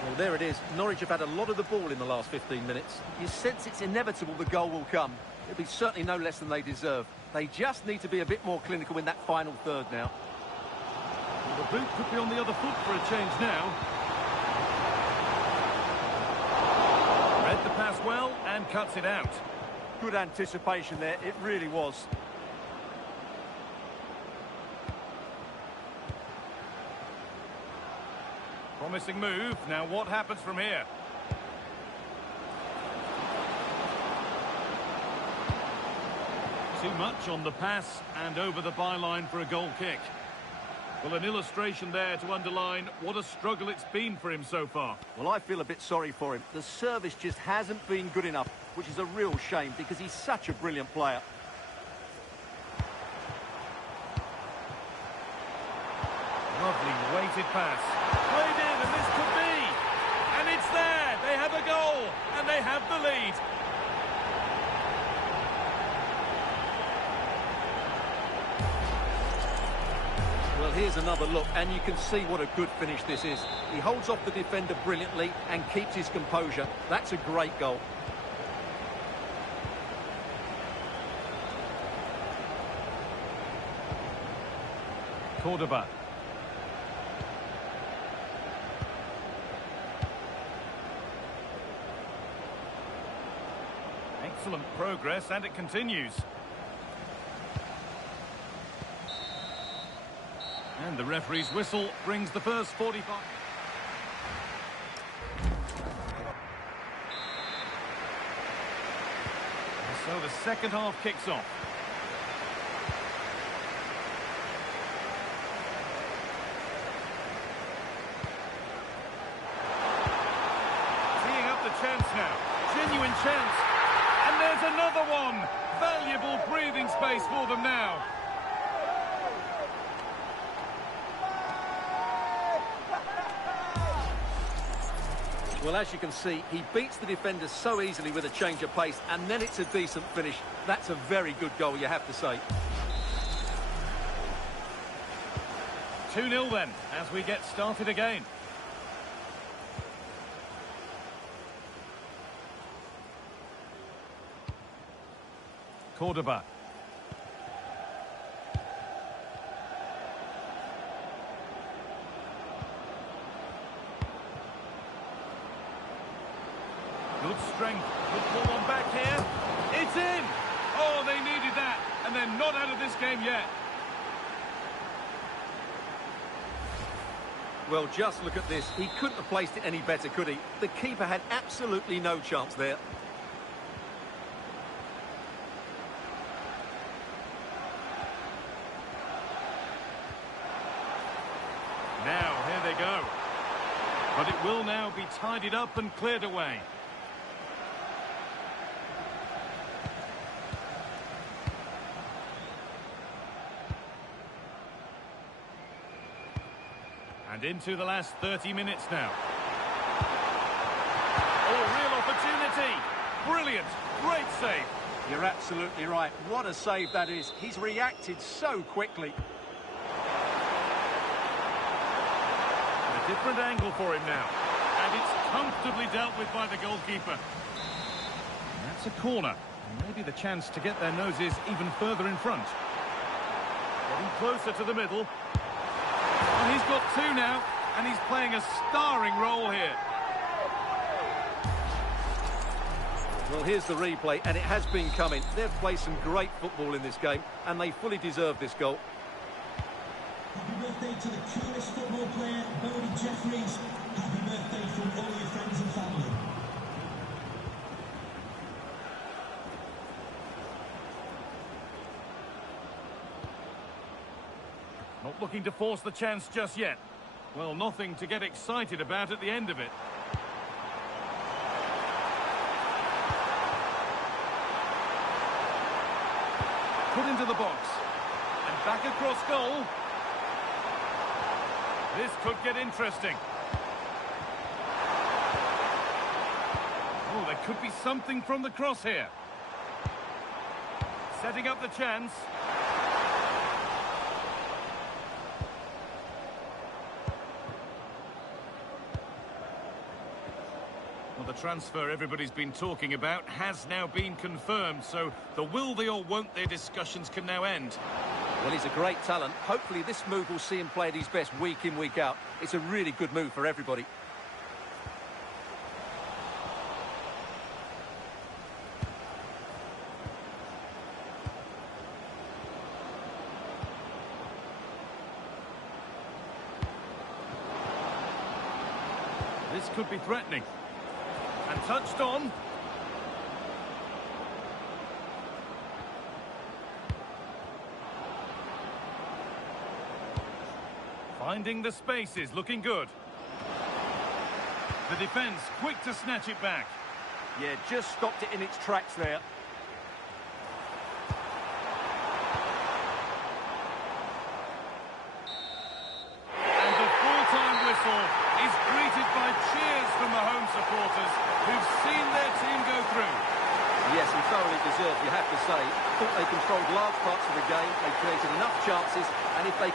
Well, there it is. Norwich have had a lot of the ball in the last 15 minutes. You sense it's inevitable the goal will come. It'll be certainly no less than they deserve. They just need to be a bit more clinical in that final third now. Well, the boot could be on the other foot for a change now. Read the pass well and cuts it out. Good anticipation there, it really was. Promising move. Now what happens from here? Too much on the pass and over the byline for a goal kick. Well, an illustration there to underline what a struggle it's been for him so far. Well, I feel a bit sorry for him. The service just hasn't been good enough, which is a real shame because he's such a brilliant player. Lovely weighted pass. Played in, and this could be. And it's there. They have a goal, and they have the lead. Well, here's another look, and you can see what a good finish this is. He holds off the defender brilliantly and keeps his composure. That's a great goal. Cordoba. Excellent progress, and it continues. And the referee's whistle brings the first 45. So the second half kicks off. Teeing up the chance now. Genuine chance. And there's another one. Valuable breathing space for them now. Well, as you can see, he beats the defender so easily with a change of pace, and then it's a decent finish. That's a very good goal, you have to say. 2-0 then, as we get started again. Cordoba. Good strength. Good pull on back here. It's in! Oh, they needed that. And they're not out of this game yet. Well, just look at this. He couldn't have placed it any better, could he? The keeper had absolutely no chance there. Now, here they go. But it will now be tidied up and cleared away. And into the last 30 minutes now. Oh, real opportunity. Brilliant. Great save. You're absolutely right. What a save that is. He's reacted so quickly. A different angle for him now. And it's comfortably dealt with by the goalkeeper. And that's a corner. And maybe the chance to get their noses even further in front. Getting closer to the middle. Well, he's got two now, and he's playing a starring role here. Well, here's the replay, and it has been coming. They've played some great football in this game, and they fully deserve this goal. Happy birthday to the coolest football player, Bodie Jeffries. Happy birthday from all your friends and family. Not looking to force the chance just yet. Well, nothing to get excited about at the end of it. Put into the box. And back across goal. This could get interesting. Oh, there could be something from the cross here. Setting up the chance. Well, the transfer everybody's been talking about has now been confirmed, so the will they or won't they discussions can now end. Well, he's a great talent. Hopefully this move will see him play at his best week in, week out. It's a really good move for everybody. This could be threatening. And touched on. Finding the spaces, looking good. The defence quick to snatch it back. Yeah, just stopped it in its tracks there. And the full-time whistle is greeted by cheers from the home supporters who've seen their team go through. Yes, and thoroughly deserved, you have to say. Thought they controlled large parts of the game. They created enough chances, and if they...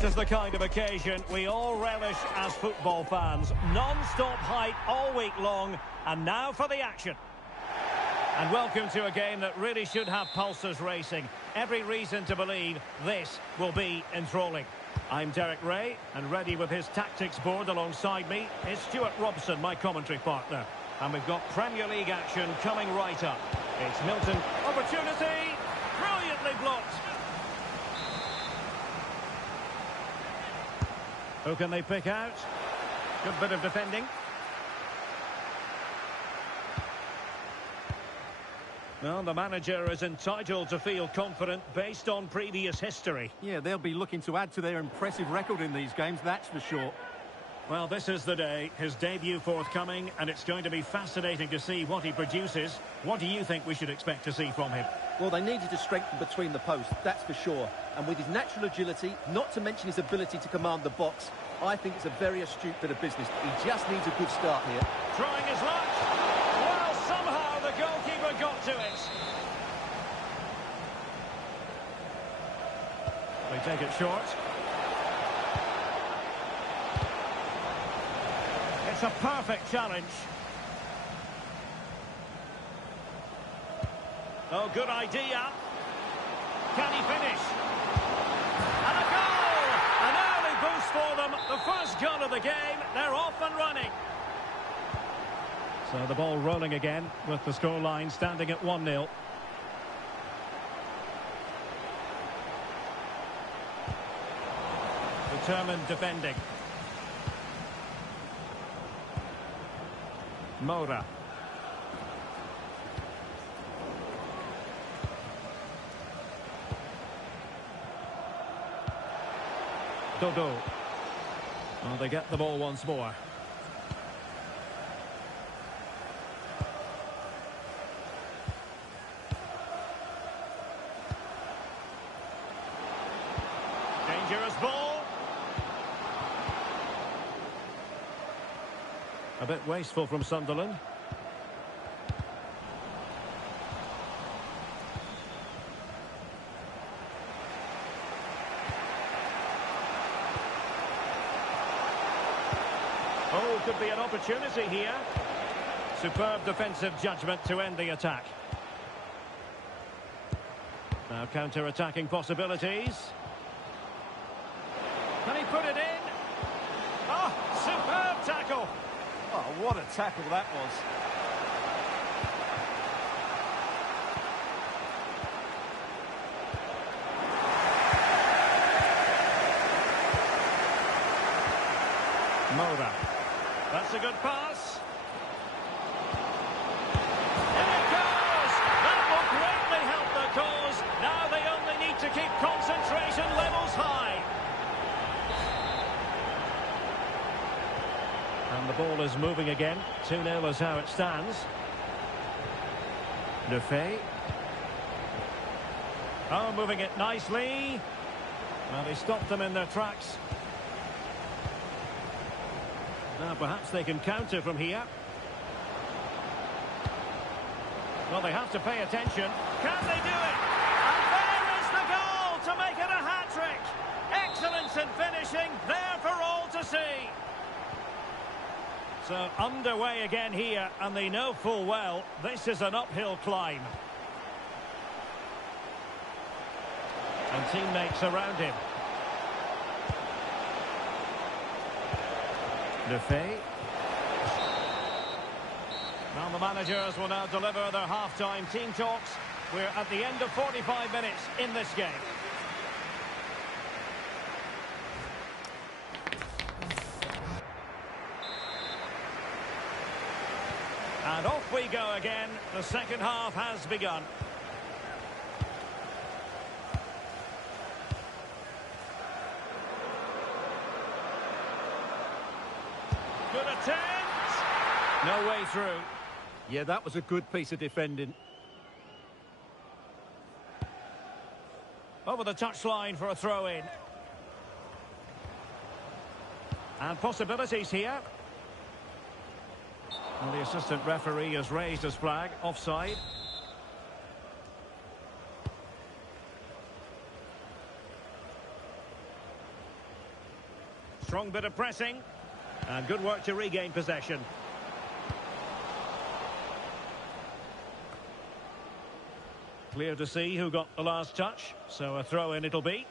This is the kind of occasion we all relish as football fans. Non-stop hype all week long, and now for the action. And welcome to a game that really should have pulses racing. Every reason to believe this will be enthralling. I'm Derek Ray, and ready with his tactics board alongside me is Stuart Robson, my commentary partner. And we've got Premier League action coming right up. It's Milton. Opportunity! Brilliantly blocked. Who can they pick out? Good bit of defending. Well, the manager is entitled to feel confident based on previous history. Yeah, they'll be looking to add to their impressive record in these games, that's for sure. Well, this is the day, his debut forthcoming, and it's going to be fascinating to see what he produces. What do you think we should expect to see from him? Well, they needed to strengthen between the posts, that's for sure. And with his natural agility, not to mention his ability to command the box, I think it's a very astute bit of business. He just needs a good start here. Trying his luck. Well, somehow the goalkeeper got to it. They take it short. It's a perfect challenge. Oh, good idea. Can he finish? And a goal! An early boost for them. The first goal of the game. They're off and running. So the ball rolling again with the scoreline standing at 1-0. Determined defending. Moura. Dodo. Well, they get the ball once more. Dangerous ball. A bit wasteful from Sunderland. Oh, could be an opportunity here. Superb defensive judgment to end the attack. Now counter-attacking possibilities. Can he put it in? Oh, superb tackle. Oh, what a tackle that was. Moura. That's a good pass. In it goes! That will greatly help the cause. Now they only need to keep concentration levels high. And the ball is moving again. 2-0 is how it stands. Lefebvre. Oh, moving it nicely. Well, they stopped them in their tracks. Now perhaps they can counter from here. Well, they have to pay attention. Can they do it? And there is the goal to make it a hat-trick. Excellence in finishing, there for all to see. So underway again here, and they know full well this is an uphill climb. And teammates around him. Lefebvre. Well, the managers will now deliver their half-time team talks. We're at the end of 45 minutes in this game. And off we go again. The second half has begun. Good attempt. No way through. Yeah, that was a good piece of defending. Over the touchline for a throw-in. And possibilities here. Well, the assistant referee has raised his flag. Offside. Strong bit of pressing. And good work to regain possession. Clear to see who got the last touch. So a throw-in it'll be.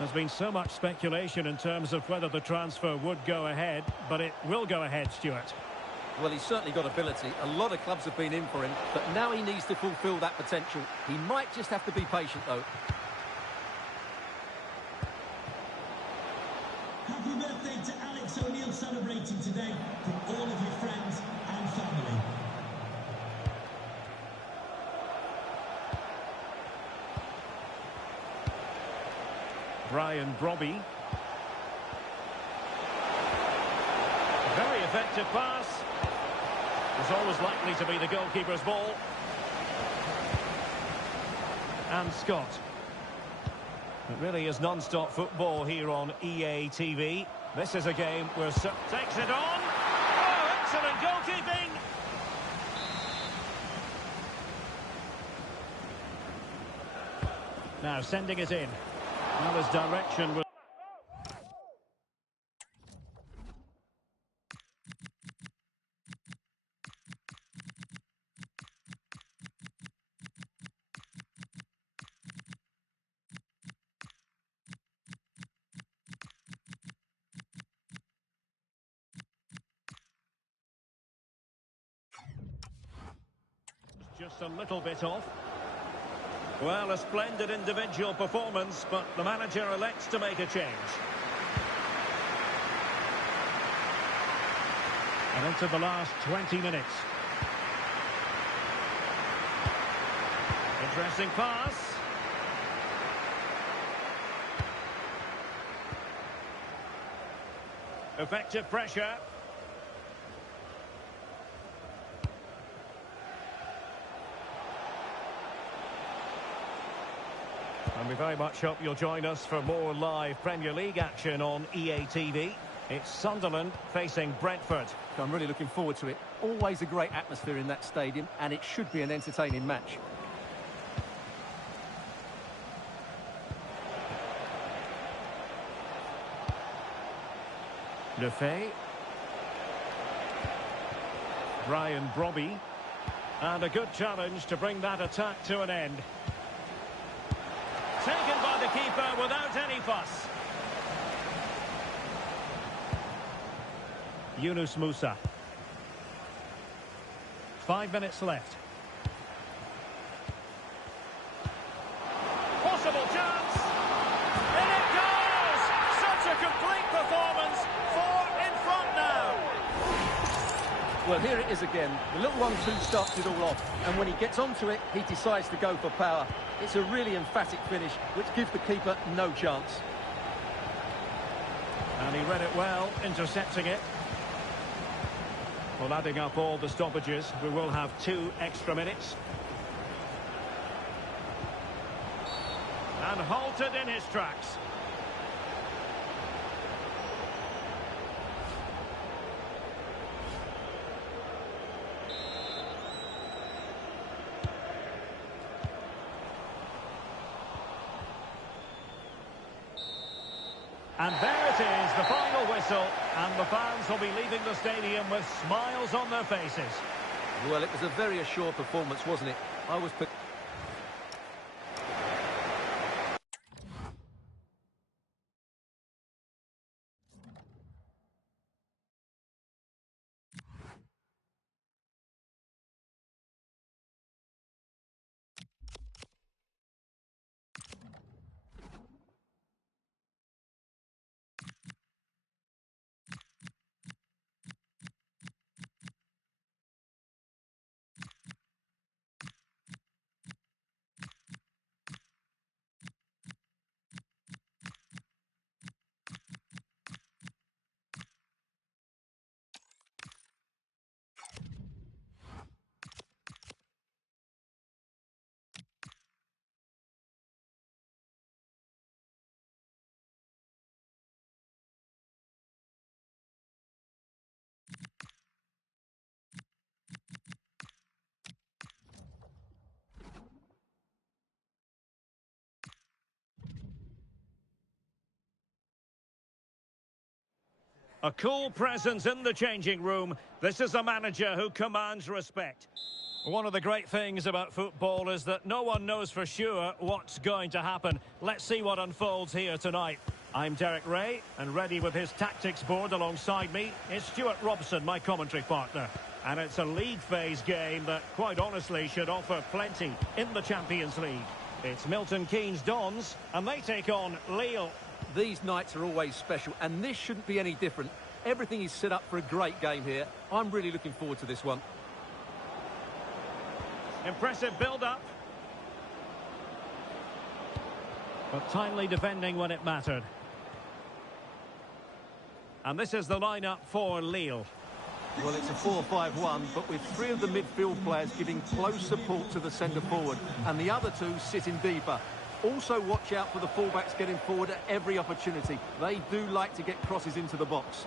There's been so much speculation in terms of whether the transfer would go ahead, but it will go ahead, Stuart. Well, he's certainly got ability. A lot of clubs have been in for him, but now he needs to fulfil that potential. He might just have to be patient, though. Happy birthday to Alex O'Neill celebrating today from all of your friends and family. Brian Brobby. Very effective pass. Was always likely to be the goalkeeper's ball. And Scott. It really is non-stop football here on EA TV. This is a game where takes it on. Oh, excellent goalkeeping. Now sending it in. Well, his direction was... just a little bit off. Well, a splendid individual performance, but the manager elects to make a change. And into the last 20 minutes. Interesting pass. Effective pressure. And we very much hope you'll join us for more live Premier League action on EA TV. It's Sunderland facing Brentford. I'm really looking forward to it. Always a great atmosphere in that stadium, and it should be an entertaining match. Lefay. Brian Brobby. And a good challenge to bring that attack to an end. Taken by the keeper without any fuss. Yunus Musa. 5 minutes left. Possible chance. And it goes! Such a complete performance. 4 in front now. Well, here it is again. The little 1-2 starts it all off. And when he gets onto it, he decides to go for power. It's a really emphatic finish, which gives the keeper no chance. And he read it well, intercepting it. Well, adding up all the stoppages, we will have 2 extra minutes. And halted in his tracks. And there it is, the final whistle, and the fans will be leaving the stadium with smiles on their faces. Well, it was a very assured performance, wasn't it? I was... A cool presence in the changing room. This is a manager who commands respect. One of the great things about football is that no one knows for sure what's going to happen. Let's see what unfolds here tonight. I'm Derek Ray, and ready with his tactics board alongside me is Stuart Robson, my commentary partner. And it's a league phase game that, quite honestly, should offer plenty in the Champions League. It's Milton Keynes Dons, and they take on Lille. These nights are always special, and this shouldn't be any different. Everything is set up for a great game here. I'm really looking forward to this one. Impressive build-up. But timely defending when it mattered. And this is the lineup for Lille. Well, it's a 4-5-1, but with three of the midfield players giving close support to the centre-forward, and the other two sitting deeper. Also watch out for the fullbacks getting forward at every opportunity. They do like to get crosses into the box.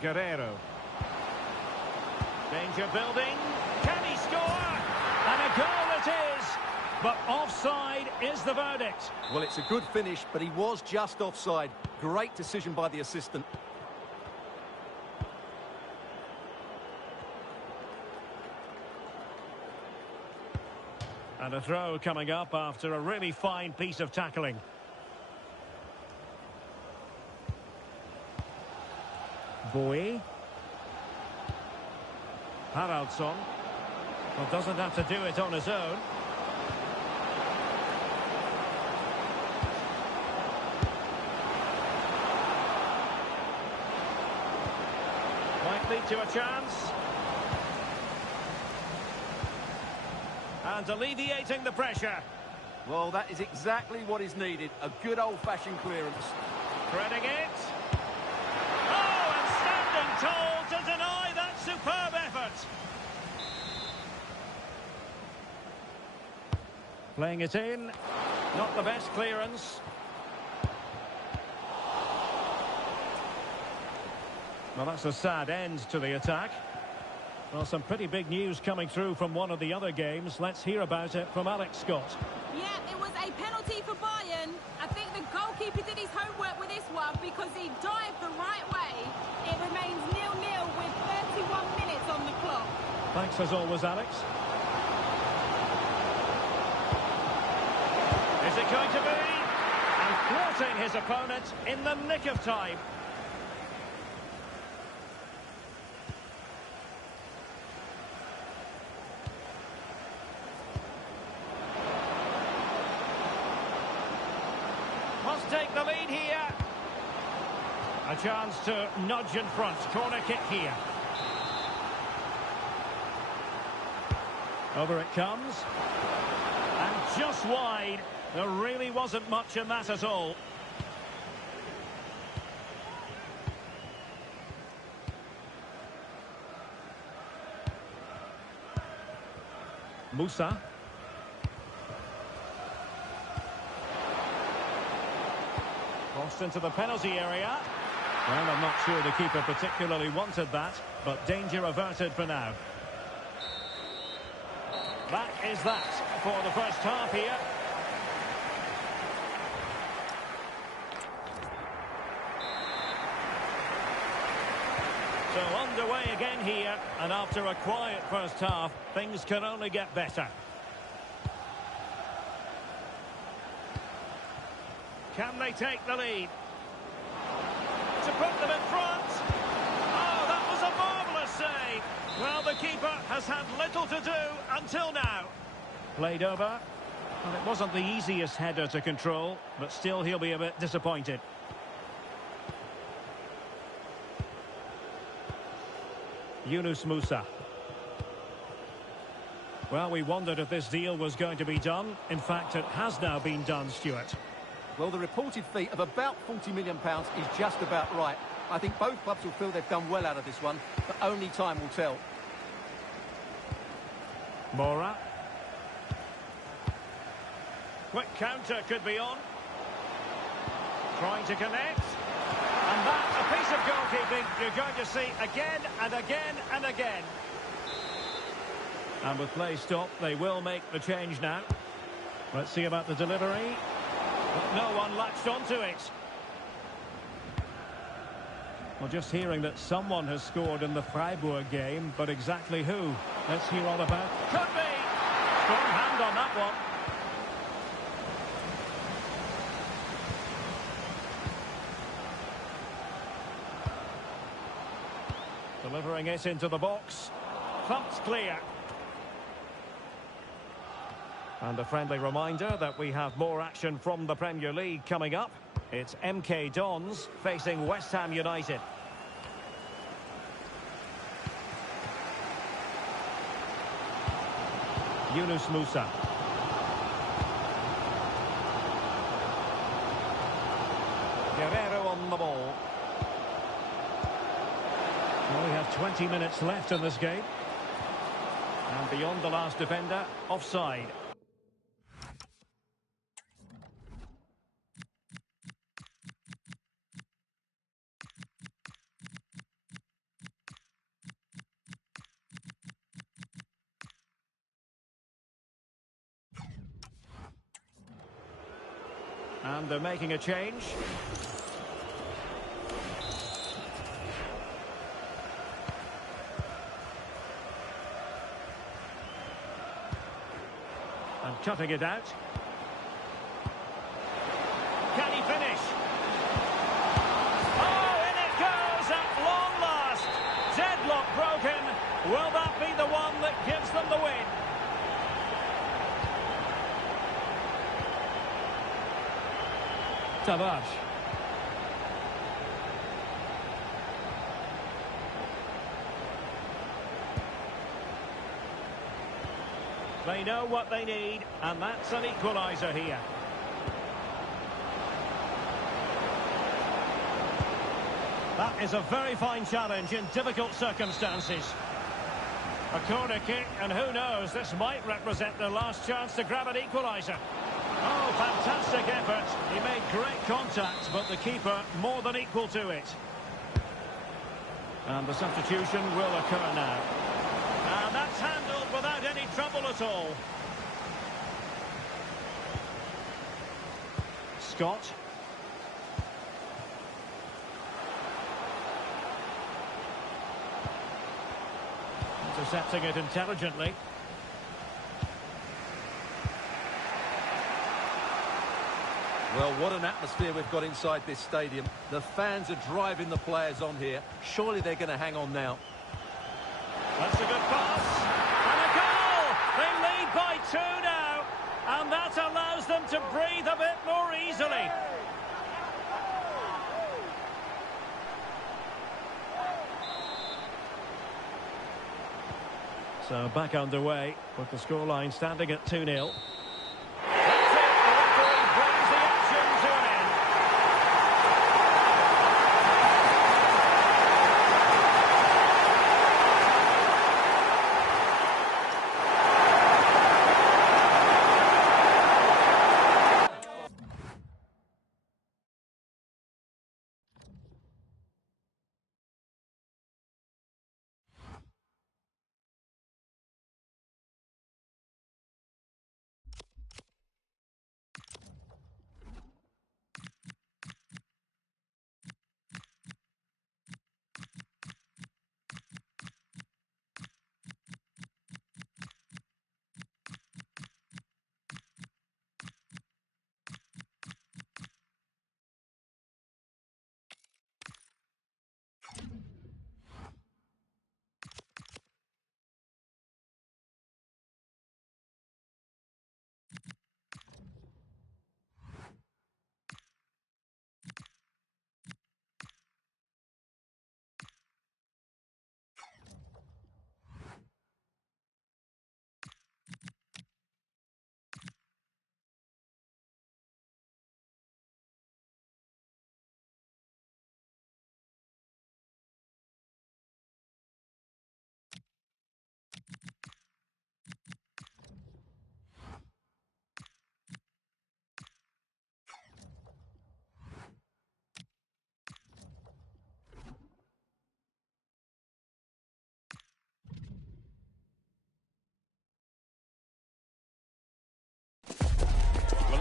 Guerrero. Danger building. Can he score? And a goal it is. But offside is the verdict. Well, it's a good finish, but he was just offside. Great decision by the assistant. And a throw coming up after a really fine piece of tackling. Bowie. Haraldsson. Well, doesn't have to do it on his own. Might lead to a chance. And alleviating the pressure. Well, that is exactly what is needed. A good old-fashioned clearance. Threading it. Oh, and standing tall to deny that superb effort. Playing it in. Not the best clearance. Well, that's a sad end to the attack. Well, some pretty big news coming through from one of the other games. Let's hear about it from Alex Scott. Yeah, it was a penalty for Bayern. I think the goalkeeper did his homework with this one because he dived the right way. It remains 0-0 with 31 minutes on the clock. Thanks as always, Alex. Is it going to be? And thwarting his opponent in the nick of time. Must take the lead here. A chance to nudge in front. Corner kick here. Over it comes. And just wide. There really wasn't much in that at all. Musa. Crossed into the penalty area. Well, I'm not sure the keeper particularly wanted that, but danger averted for now. That is that for the first half here. So underway again here, and after a quiet first half, things can only get better. Can they take the lead? To put them in front. Oh, that was a marvellous save. Well, the keeper has had little to do until now. Played over. Well, it wasn't the easiest header to control, but still he'll be a bit disappointed. Yunus Musa. Well, we wondered if this deal was going to be done. In fact, it has now been done, Stuart. Well, the reported fee of about £40 million is just about right. I think both clubs will feel they've done well out of this one, but only time will tell. Mora. Quick counter could be on. Trying to connect. And that, a piece of goalkeeping you're going to see again and again and again. And with play stopped, they will make the change now. Let's see about the delivery. But no one latched onto it. Well, just hearing that someone has scored in the Freiburg game, but exactly who? Let's hear all about. Could be! Strong hand on that one. Delivering it into the box. Thumped clear. And a friendly reminder that we have more action from the Premier League coming up. It's MK Dons facing West Ham United. Yunus Musa. Guerrero on the ball. Well, we have 20 minutes left in this game. And beyond the last defender, offside. And they're making a change. And cutting it out. Can he finish? Oh, in it goes at long last. Deadlock broken. Will that be the one that gives them the win? Tavares. They know what they need, and that's an equaliser here. That is a very fine challenge in difficult circumstances. A corner kick, and who knows, this might represent their last chance to grab an equaliser. Oh, fantastic effort. He made great contact, but the keeper more than equal to it. And the substitution will occur now. And that's handled without any trouble at all. Scott. Intercepting it intelligently. Well, what an atmosphere we've got inside this stadium. The fans are driving the players on here. Surely they're going to hang on now. That's a good pass. And a goal! They lead by 2 now. And that allows them to breathe a bit more easily. So back underway with the scoreline standing at 2-0.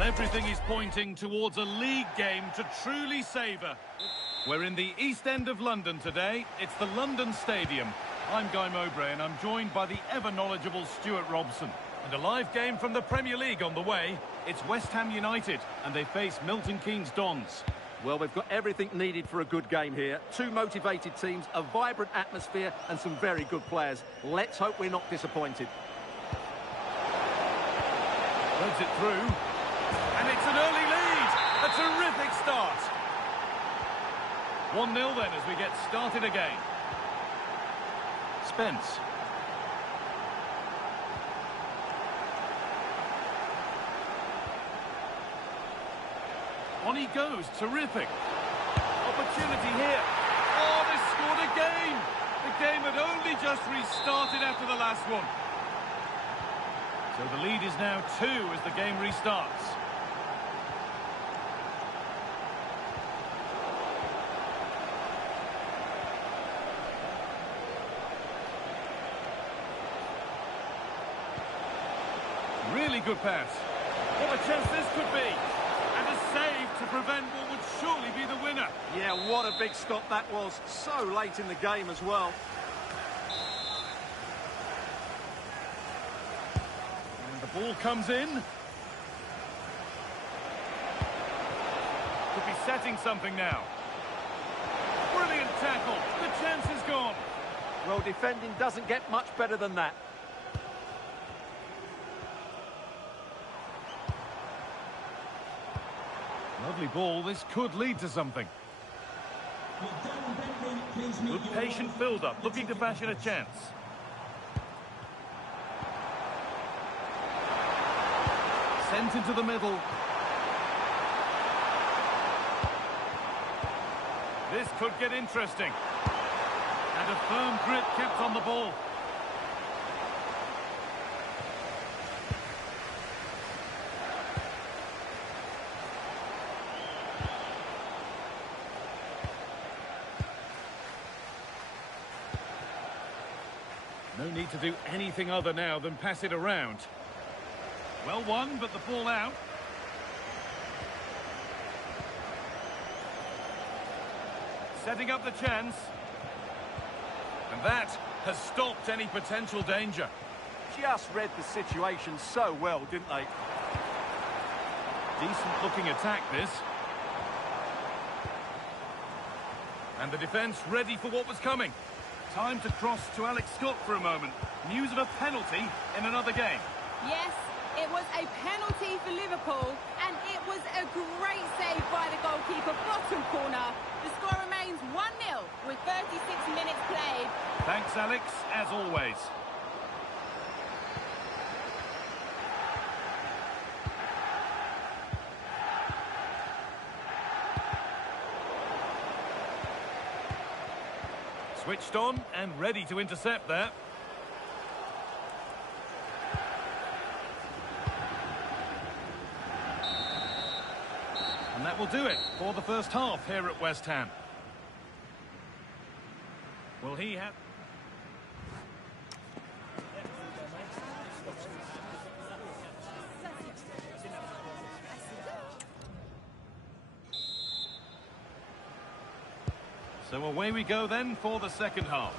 everything is pointing towards a league game to truly savour. We're in the East End of London today. It's the London Stadium. I'm Guy Mowbray and I'm joined by the ever-knowledgeable Stuart Robson. And a live game from the Premier League on the way. It's West Ham United and they face Milton Keynes Dons. Well, we've got everything needed for a good game here. Two motivated teams, a vibrant atmosphere and some very good players. Let's hope we're not disappointed. Threads it through. And it's an early lead. A terrific start. 1-0 then as we get started again. Spence. On he goes, terrific. Opportunity here. Oh, they scored again. The game had only just restarted after the last one. So the lead is now 2 as the game restarts. Really good pass. What a chance this could be. And a save to prevent what would surely be the winner. Yeah, what a big stop that was. So late in the game as well. And the ball comes in. Could be setting something now. Brilliant tackle. The chance is gone. Well, defending doesn't get much better than that. Lovely ball. This could lead to something. Good patient build-up, looking to fashion a chance. Sent into the middle. This could get interesting. And a firm grip kept on the ball. No need to do anything other now than pass it around. Well won, but the ball out. Setting up the chance. And that has stopped any potential danger. Just read the situation so well, didn't they? Decent looking attack, this. And the defence ready for what was coming. Time to cross to Alex Scott for a moment. News of a penalty in another game. Yes, it was a penalty for Liverpool, and it was a great save by the goalkeeper, bottom corner. The score remains 1-0 with 36 minutes played. Thanks, Alex, as always. Switched on and ready to intercept there. And that will do it for the first half here at West Ham. Will he have... So away we go then for the second half.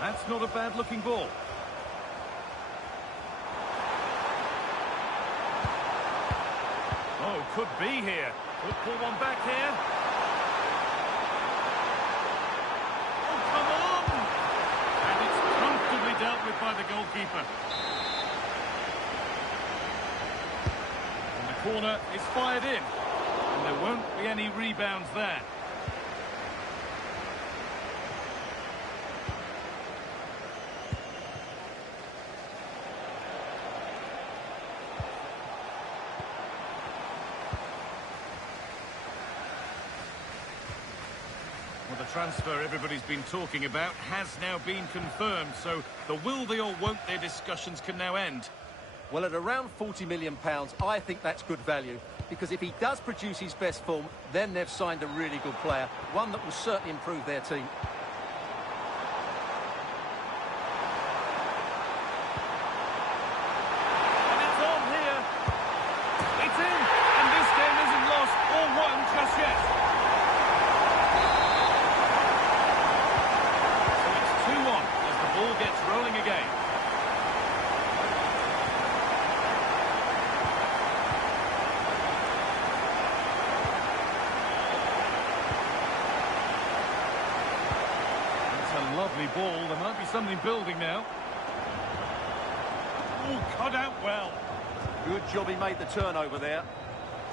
That's not a bad looking ball. Oh, could be here. Could pull one back here. Oh, come on! And it's comfortably dealt with by the goalkeeper. And the corner is fired in. And there won't be any rebounds there. Well, the transfer everybody's been talking about has now been confirmed, so the will they or won't they discussions can now end. Well, at around £40 million, I think that's good value. Because if he does produce his best form, then they've signed a really good player. One that will certainly improve their team. lively ball. There might be something building now. Oh, cut out well. Good job he made the turnover there.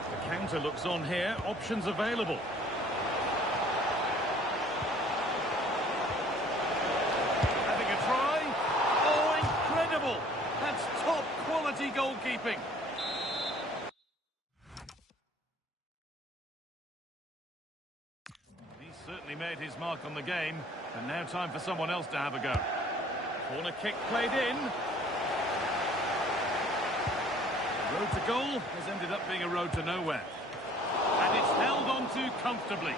The counter looks on here. Options available. Having a try. Oh, incredible. That's top quality goalkeeping. He's certainly made his mark on the game. And now time for someone else to have a go. Corner kick played in. The road to goal has ended up being a road to nowhere. And it's held on to comfortably.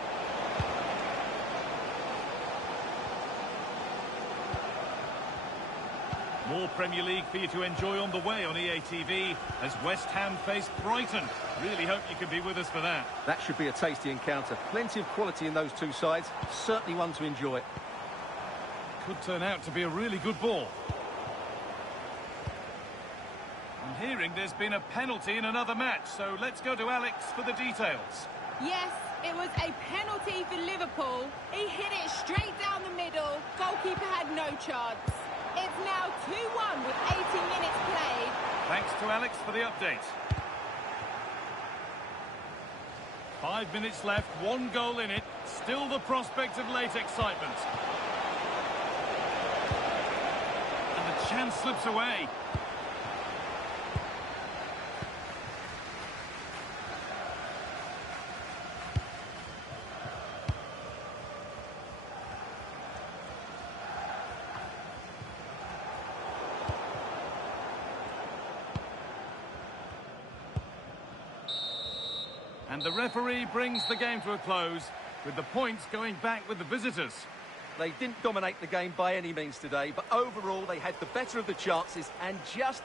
More Premier League for you to enjoy on the way on EA TV as West Ham face Brighton. Really hope you can be with us for that. That should be a tasty encounter. Plenty of quality in those two sides. Certainly one to enjoy. Could turn out to be a really good ball. I'm hearing there's been a penalty in another match, so let's go to Alex for the details. Yes, it was a penalty for Liverpool. He hit it straight down the middle. Goalkeeper had no chance. It's now 2-1 with 80 minutes played. Thanks to Alex for the update. 5 minutes left, 1 goal in it. Still the prospect of late excitement. And the chance slips away. And the referee brings the game to a close, with the points going back with the visitors. They didn't dominate the game by any means today, but overall they had the better of the chances and just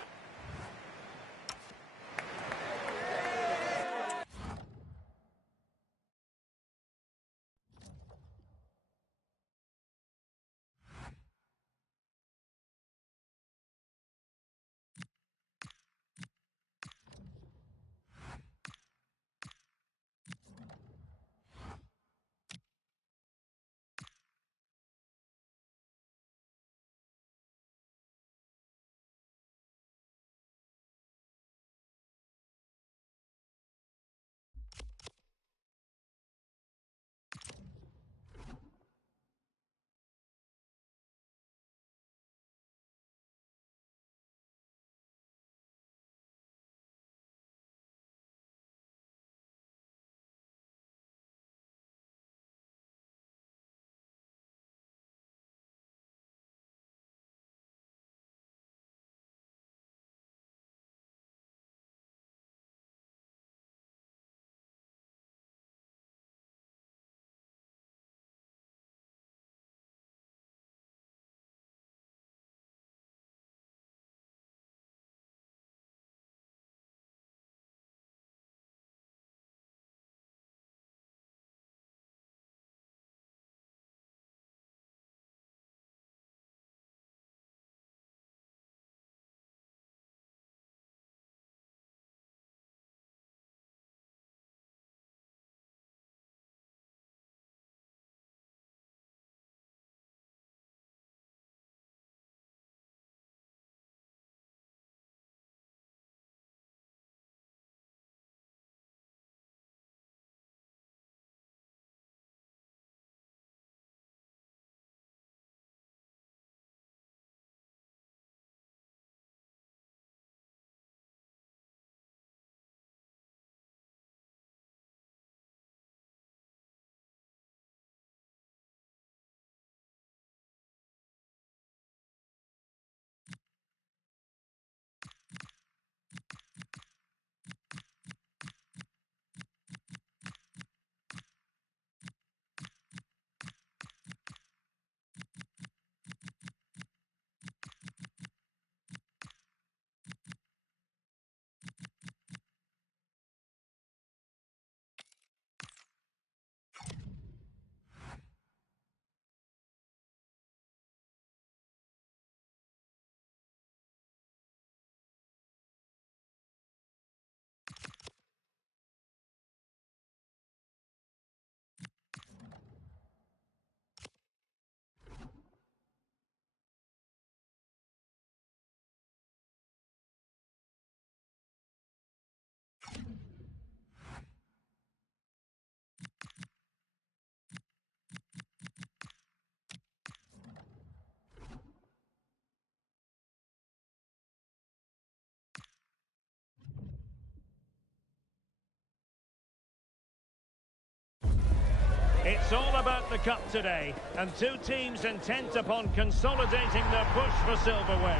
about the cup today, and two teams intent upon consolidating their push for silverware.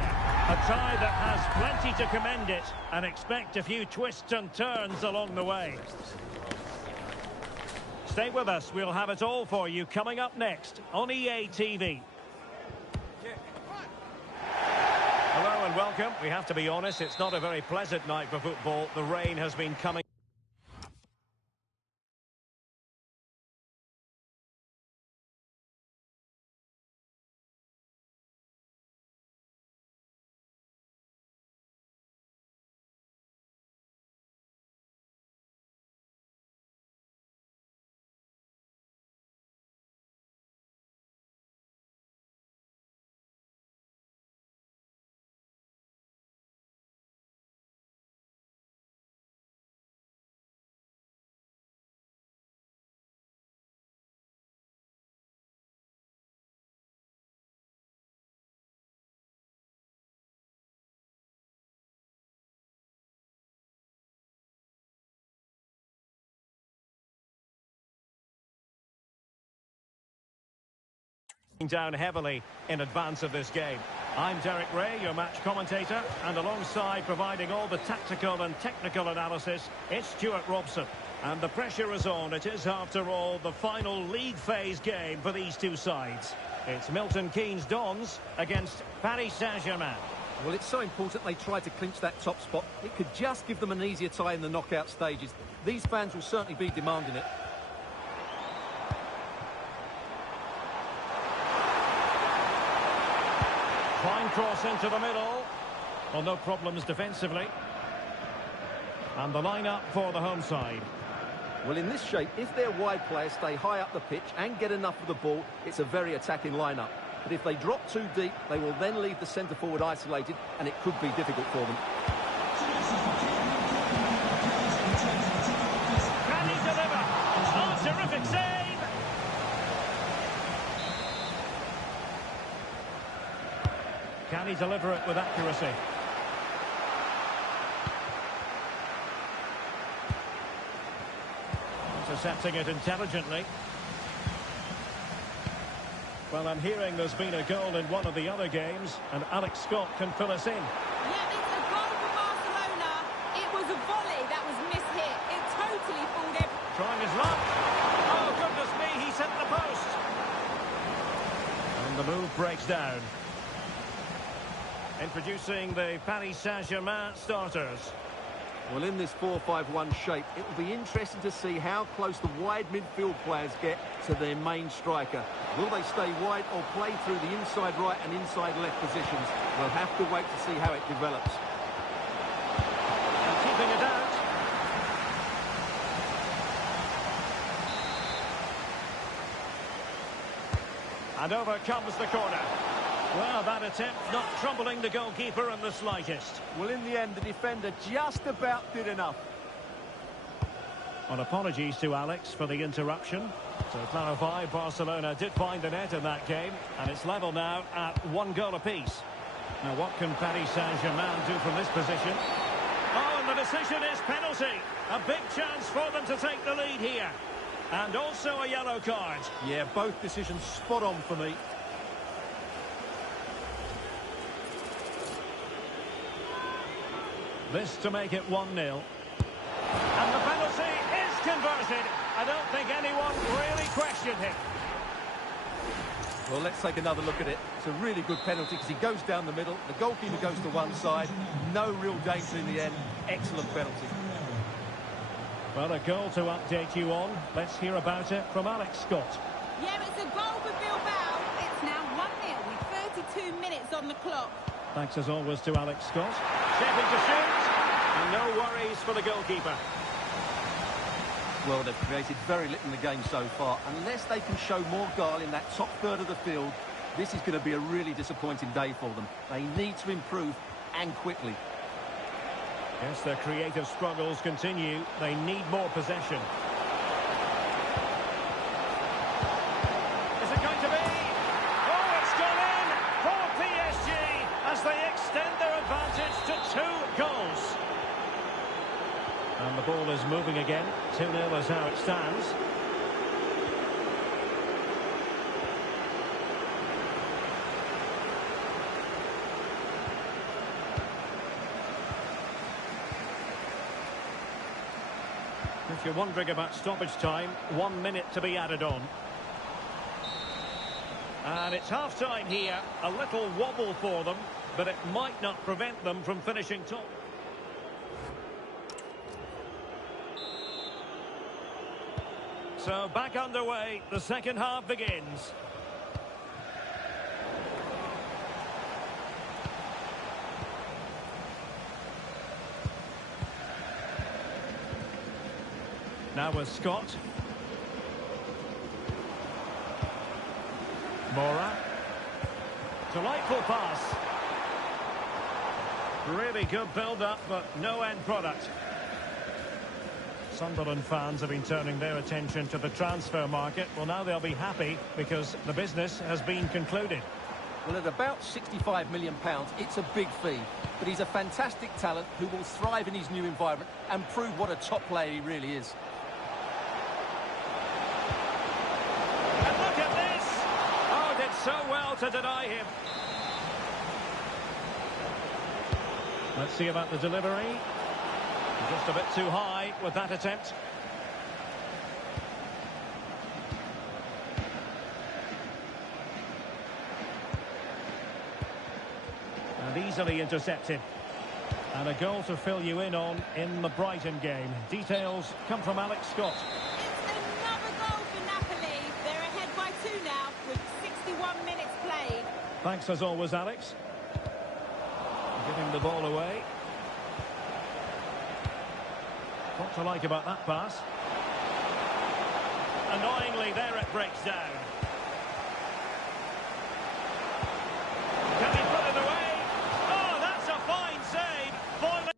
A tie that has plenty to commend it, and expect a few twists and turns along the way. Stay with us, we'll have it all for you coming up next on EA TV. Hello and welcome. We have to be honest, it's not a very pleasant night for football. The rain has been coming down heavily in advance of this game. I'm Derek Ray, your match commentator, and alongside providing all the tactical and technical analysis, it's Stuart Robson. And the pressure is on. It is, after all, the final league phase game for these two sides. It's Milton Keynes Dons against Paris Saint-Germain. Well, it's so important they try to clinch that top spot. It could just give them an easier tie in the knockout stages. These fans will certainly be demanding it. Fine cross into the middle. Well, no problems defensively. And the line-up for the home side. Well, in this shape, if their wide players stay high up the pitch and get enough of the ball, it's a very attacking line-up. But if they drop too deep, they will then leave the centre-forward isolated, and it could be difficult for them. Can he deliver? Oh, terrific save! Can he deliver it with accuracy? Intercepting it intelligently. Well, I'm hearing there's been a goal in one of the other games, and Alex Scott can fill us in. Yeah, it's a goal for Barcelona. It was a volley that was mishit. It totally fooled him. Trying his luck. Oh, goodness me, he's hit the post. And the move breaks down. Introducing the Paris Saint-Germain starters. Well, in this 4-5-1 shape, it will be interesting to see how close the wide midfield players get to their main striker. Will they stay wide or play through the inside right and inside left positions? We'll have to wait to see how it develops. And keeping it out. And over comes the corner. Well, that attempt not troubling the goalkeeper in the slightest. Well, in the end, the defender just about did enough. Well, apologies to Alex for the interruption. To clarify, Barcelona did find the net in that game, and it's level now at 1 goal apiece. Now, what can Paris Saint-Germain do from this position? Oh, and the decision is penalty. A big chance for them to take the lead here. And also a yellow card. Yeah, both decisions spot on for me. This to make it 1-0. And the penalty is converted. I don't think anyone really questioned him. Well, let's take another look at it. It's a really good penalty because he goes down the middle. The goalkeeper goes to one side. No real danger in the end. Excellent penalty. Well, a goal to update you on. Let's hear about it from Alex Scott. Yeah, it's a goal for Bilbao. It's now 1-0 with 32 minutes on the clock. Thanks as always to Alex Scott. Stepping to shoot. And no worries for the goalkeeper. Well, they've created very little in the game so far. Unless they can show more guile in that top third of the field, this is going to be a really disappointing day for them. They need to improve, and quickly. Yes, their creative struggles continue. They need more possession. Is it going to be? Oh, it's gone in for PSG as they extend their advantage to 2 goals. And the ball is moving again. 2-0 is how it stands. If you're wondering about stoppage time, 1 minute to be added on. And it's half-time here. A little wobble for them, but it might not prevent them from finishing top. So back underway, the second half begins. Now with Scott. Mora. Delightful pass. Really good build-up, but no end product. Sunderland fans have been turning their attention to the transfer market. Well, now they'll be happy because the business has been concluded. Well, at about £65 million, it's a big fee. But he's a fantastic talent who will thrive in his new environment and prove what a top player he really is. And look at this! Oh, did so well to deny him. Let's see about the delivery. Just a bit too high with that attempt. And easily intercepted. And a goal to fill you in on in the Brighton game. Details come from Alex Scott. It's another goal for Napoli. They're ahead by 2 now with 61 minutes played. Thanks as always, Alex. Giving the ball away. What to like about that pass? Annoyingly, there it breaks down. Can he put it away? Oh, that's a fine save. Boiling.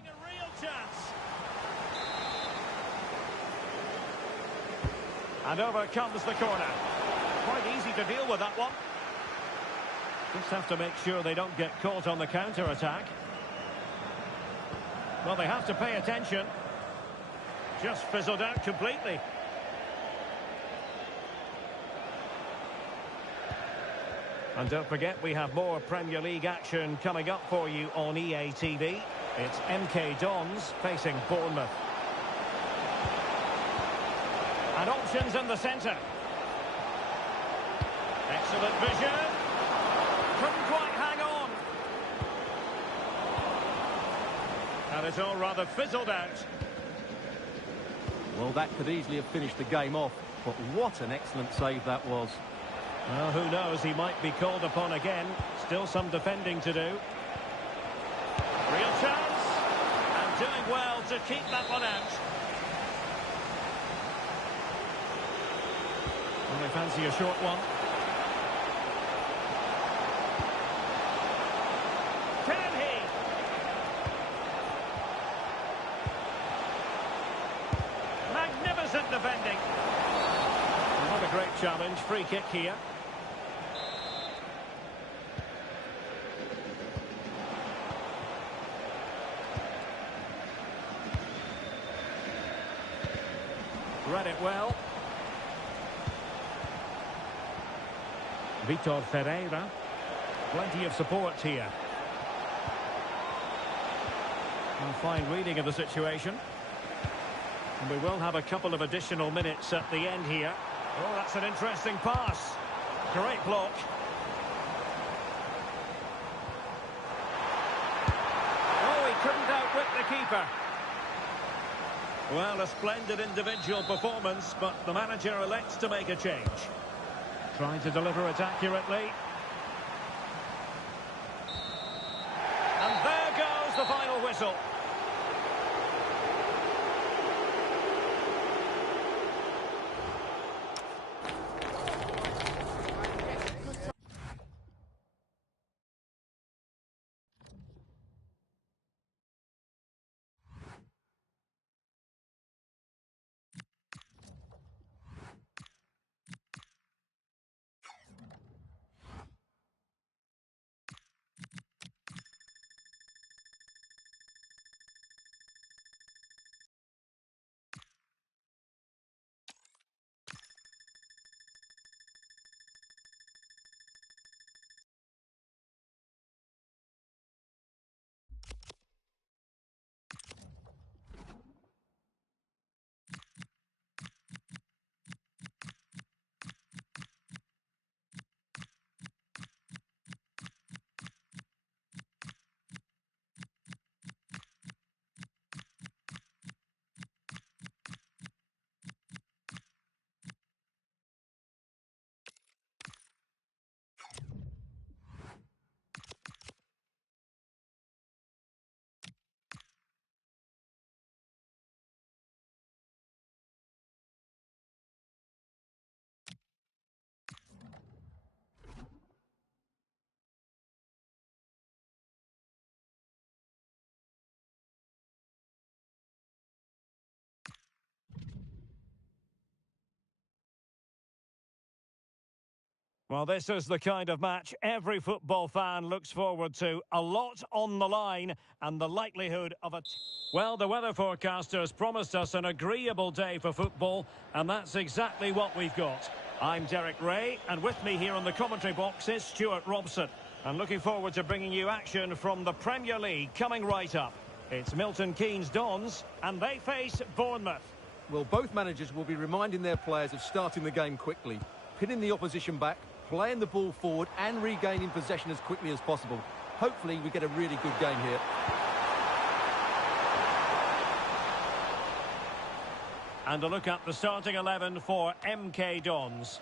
A real chance. And over comes the corner. Quite easy to deal with that one. Just have to make sure they don't get caught on the counter-attack. Well, they have to pay attention. Just fizzled out completely. And don't forget, we have more Premier League action coming up for you on EA TV. It's MK Dons facing Bournemouth. And options in the centre. Excellent vision. Couldn't quite hang on. And it's all rather fizzled out. Well, that could easily have finished the game off, but what an excellent save that was. Well, who knows, he might be called upon again. Still some defending to do. Real chance. And doing well to keep that one out. Well, they fancy a short one. Can he? Magnificent defending. What a great challenge. Free kick here. Read it well. Vitor Ferreira. Plenty of support here. And fine reading of the situation. And we will have a couple of additional minutes at the end here. Oh, that's an interesting pass. Great block. Oh, he couldn't outwit the keeper. Well, a splendid individual performance, but the manager elects to make a change. Trying to deliver it accurately. And there goes the final whistle. Well, this is the kind of match every football fan looks forward to. A lot on the line and the likelihood of a... Well, the weather forecasters promised us an agreeable day for football, and that's exactly what we've got. I'm Derek Ray, and with me here on the commentary box is Stuart Robson. And looking forward to bringing you action from the Premier League coming right up. It's Milton Keynes Dons, and they face Bournemouth. Well, both managers will be reminding their players of starting the game quickly, pinning the opposition back, playing the ball forward and regaining possession as quickly as possible. Hopefully we get a really good game here. And a look at the starting 11 for MK Dons.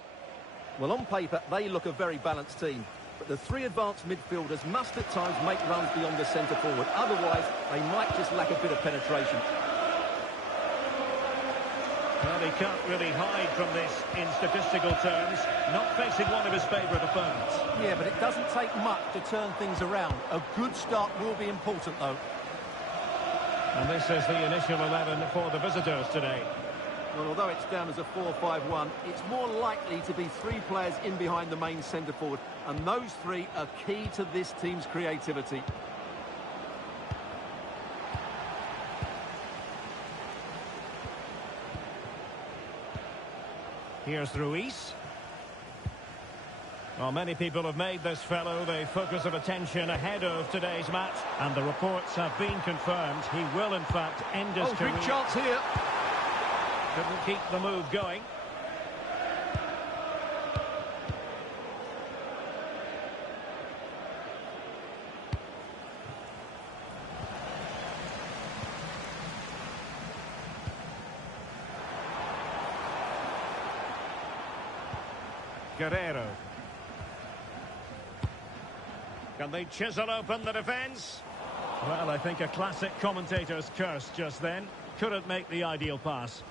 Well, on paper, they look a very balanced team. But the three advanced midfielders must at times make runs beyond the centre forward. Otherwise, they might just lack a bit of penetration. Well, he can't really hide from this in statistical terms. Not facing one of his favourite opponents. Yeah, but it doesn't take much to turn things around. A good start will be important, though. And this is the initial 11 for the visitors today. Well, although it's down as a 4-5-1, it's more likely to be three players in behind the main centre forward. And those three are key to this team's creativity. Here's Ruiz. Well, many people have made this fellow the focus of attention ahead of today's match. And the reports have been confirmed. He will, in fact, end his career. Big chance here. Couldn't keep the move going. Guerrero. Can they chisel open the defence? Well, I think a classic commentator's curse just then. Couldn't make the ideal pass.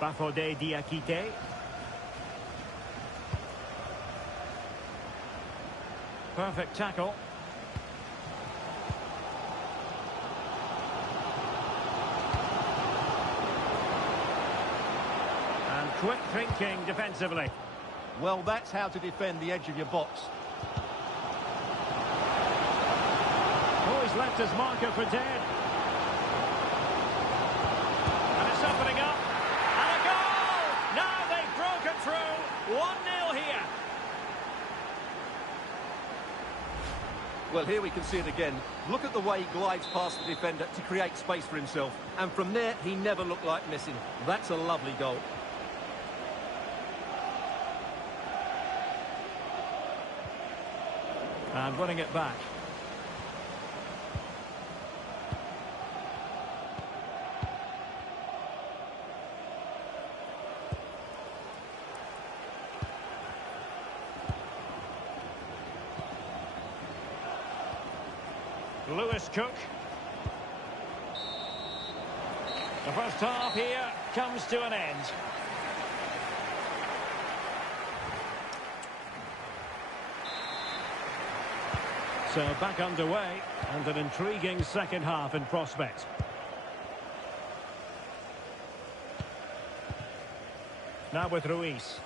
Bafodé Diakité. Perfect tackle. And quick thinking defensively. Well, that's how to defend the edge of your box. Oh, he's left his marker for dead. And it's opening up. And a goal! Now they've broken through. 1-0 here. Well, here we can see it again. Look at the way he glides past the defender to create space for himself. And from there, he never looked like missing. That's a lovely goal. And winning it back. Lewis Cook. The first half here comes to an end. So back underway and an intriguing second half in prospect. Now with Ruiz.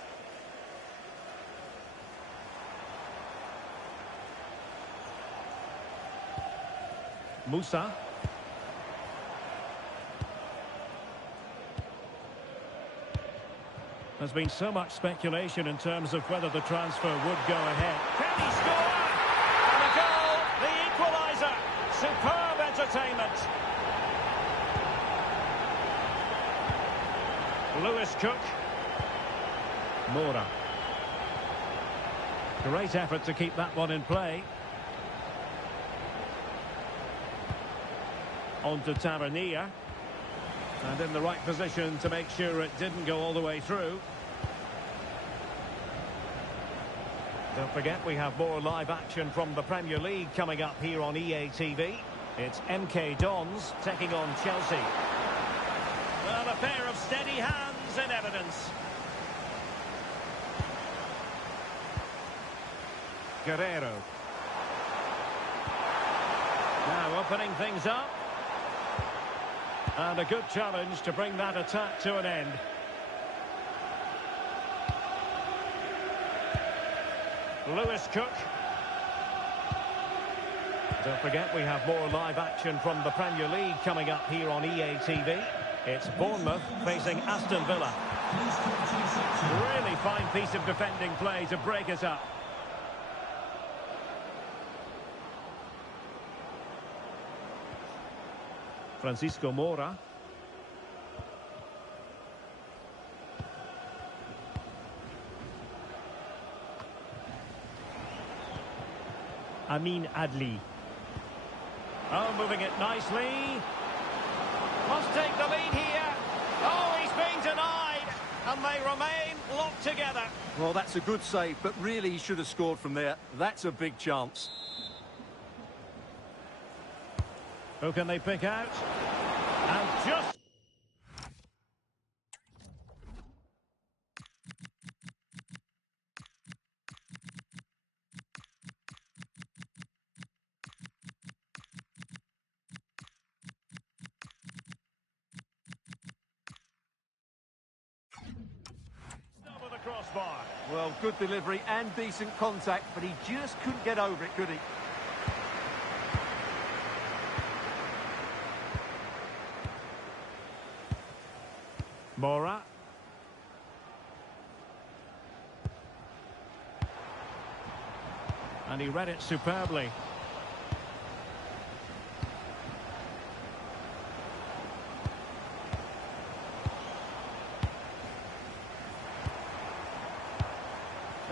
Musa. There's been so much speculation in terms of whether the transfer would go ahead. Can he score? And a goal, the equaliser. Superb entertainment. Lewis Cook. Mora. Great effort to keep that one in play. On to Tavernier. And in the right position to make sure it didn't go all the way through. Don't forget we have more live action from the Premier League coming up here on EA TV. It's MK Dons taking on Chelsea. Well, a pair of steady hands in evidence. Guerrero. Now opening things up. And a good challenge to bring that attack to an end. Lewis Cook. Don't forget, we have more live action from the Premier League coming up here on EA TV. It's Bournemouth facing Aston Villa. Really fine piece of defending play to break us up. Francisco Moura. Amin Adli. Oh, moving it nicely. Must take the lead here. Oh, he's been denied. And they remain locked together. Well, that's a good save, but really he should have scored from there. That's a big chance. Who can they pick out? And just... over the crossbar. Well, good delivery and decent contact, but he just couldn't get over it, could he? Moura. And he read it superbly.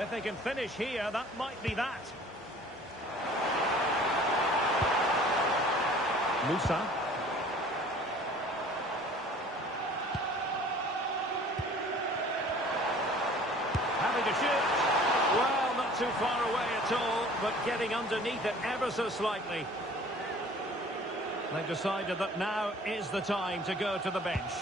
If they can finish here, that might be that. Musa. Having to shoot. Well, not too far away at all, but getting underneath it ever so slightly. They've decided that now is the time to go to the bench.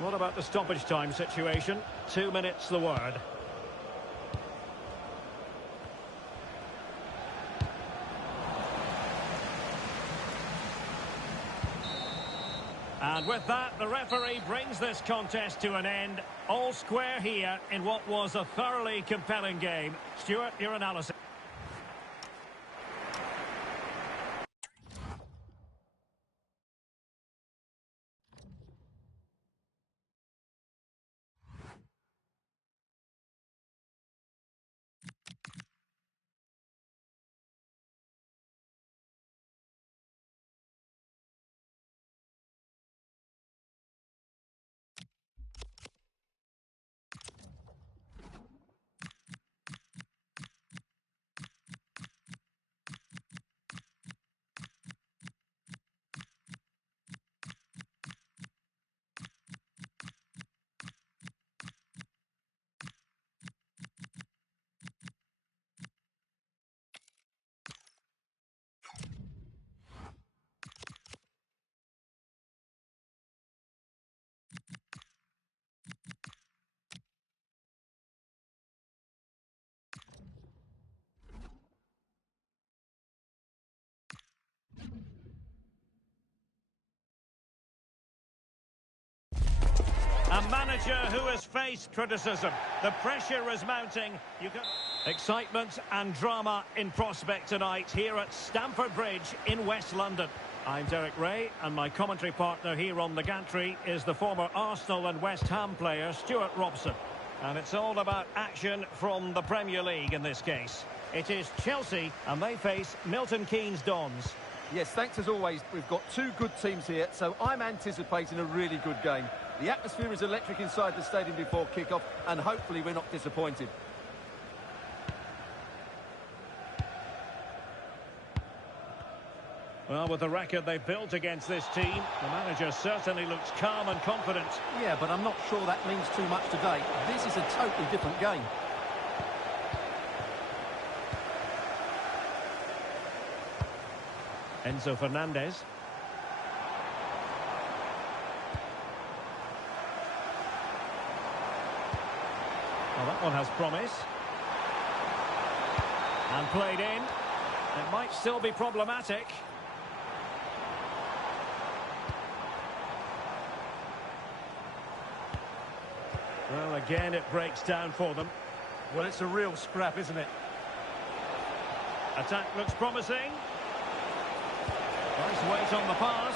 What about the stoppage time situation? 2 minutes the word. And with that, the referee brings this contest to an end. All square here in what was a thoroughly compelling game. Stuart, your analysis. A manager who has faced criticism. The pressure is mounting. Excitement and drama in prospect tonight here at Stamford Bridge in West London. I'm Derek Ray, and my commentary partner here on the gantry is the former Arsenal and West Ham player Stuart Robson. And it's all about action from the Premier League in this case. It is Chelsea, and they face Milton Keynes Dons. Yes, thanks as always. We've got two good teams here, so I'm anticipating a really good game. The atmosphere is electric inside the stadium before kick-off, and hopefully we're not disappointed. Well, with the record they've built against this team, the manager certainly looks calm and confident. Yeah, but I'm not sure that means too much today. This is a totally different game. Enzo Fernandez. Well, that one has promise. And played in. It might still be problematic. Well, again, it breaks down for them. Well, it's a real scrap, isn't it? Attack looks promising. Nice weight on the pass.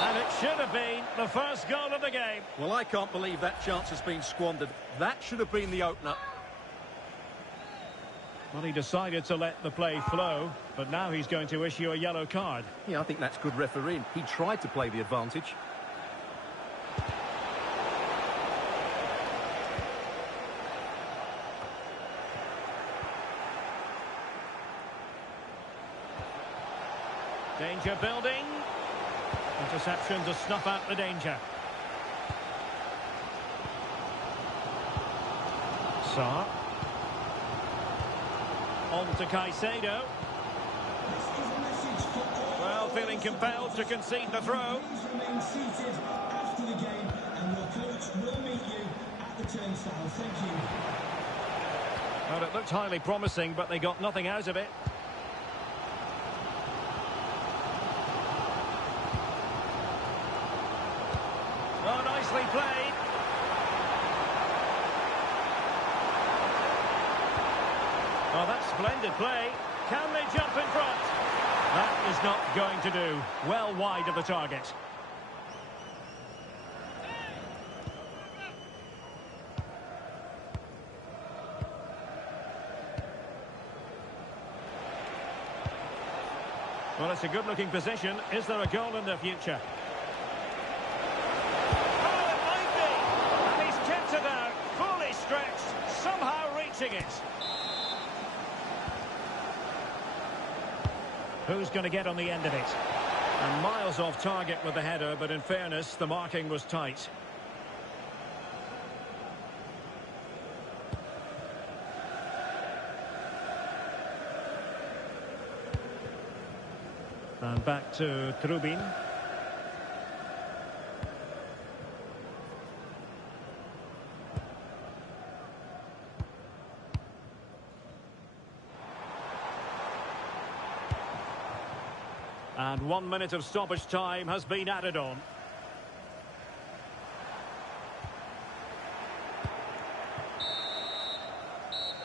And it should have been the first goal of the game. Well, I can't believe that chance has been squandered. That should have been the opener. Well, he decided to let the play flow, but now he's going to issue a yellow card. Yeah, I think that's good refereeing. He tried to play the advantage. Danger building. Interception to snuff out the danger. Sarr. On to Caicedo. Well, feeling compelled to concede the throw. Please remain seated after the game, and your coach will meet you at the turnstile. Thank you. Well, it looked highly promising, but they got nothing out of it. Oh, nicely played. Oh, that's splendid play. Can they jump in front? That is not going to do. Well wide of the target. Well, it's a good-looking position. Is there a goal in the future? Oh, it might be. And he's kept it out, fully stretched, somehow reaching it. Who's going to get on the end of it? And miles off target with the header, but in fairness, the marking was tight. And back to Trubin. And 1 minute of stoppage time has been added on.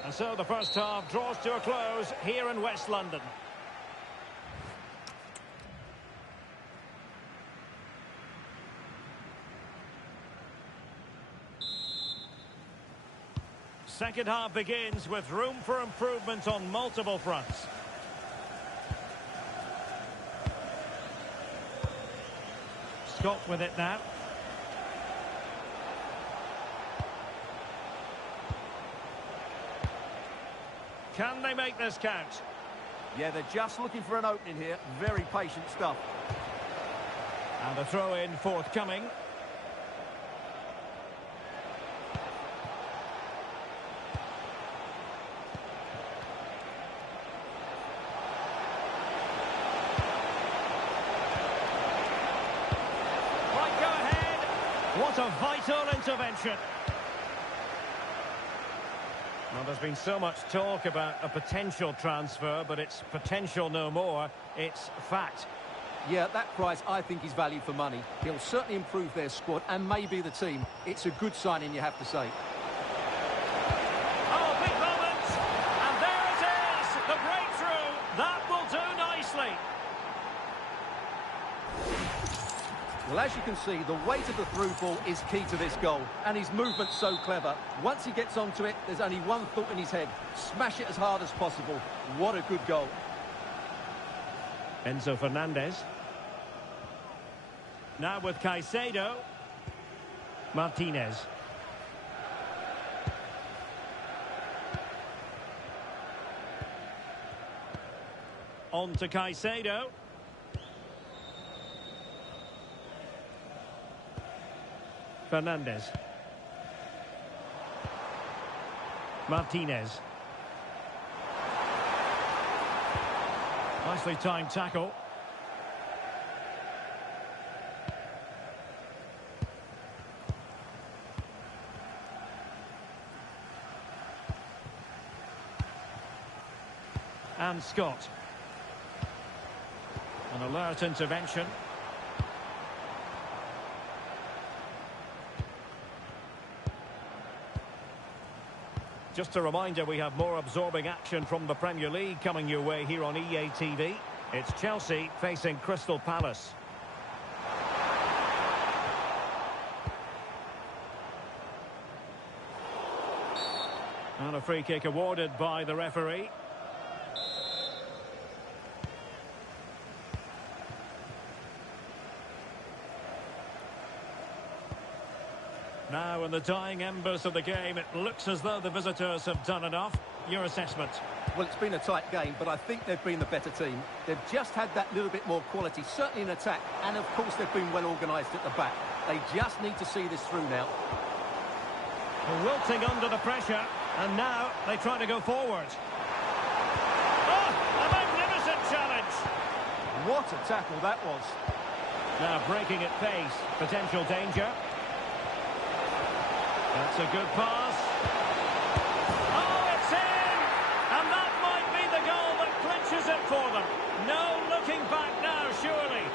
And so the first half draws to a close here in West London. Second half begins with room for improvement on multiple fronts. Scott with it now. Can they make this count? Yeah, they're just looking for an opening here. Very patient stuff. And a throw-in forthcoming. What a vital intervention. Well, there's been so much talk about a potential transfer, but it's potential no more. It's fact. Yeah, that price I think is value for money. He'll certainly improve their squad and maybe the team. It's a good signing, you have to say. Oh, big moment. And there it is. The breakthrough. That will do nicely. Well, as you can see, the weight of the through ball is key to this goal, and his movement's so clever. Once he gets onto it, there's only one thought in his head: smash it as hard as possible. What a good goal. Enzo Fernandez. Now with Caicedo. Martinez. On to Caicedo. Fernandez. Martinez. Nicely timed tackle. And Scott. An alert intervention. Just a reminder, we have more absorbing action from the Premier League coming your way here on EA TV. It's Chelsea facing Crystal Palace. And a free kick awarded by the referee. Now, in the dying embers of the game, it looks as though the visitors have done enough. Your assessment? Well, it's been a tight game, but I think they've been the better team. They've just had that little bit more quality, certainly in attack, and of course they've been well organised at the back. They just need to see this through now. Wilting under the pressure, and now they try to go forward. Oh, a magnificent challenge! What a tackle that was. Now breaking at pace, potential danger. That's a good pass. Oh, it's in! And that might be the goal that clinches it for them. No looking back now, surely.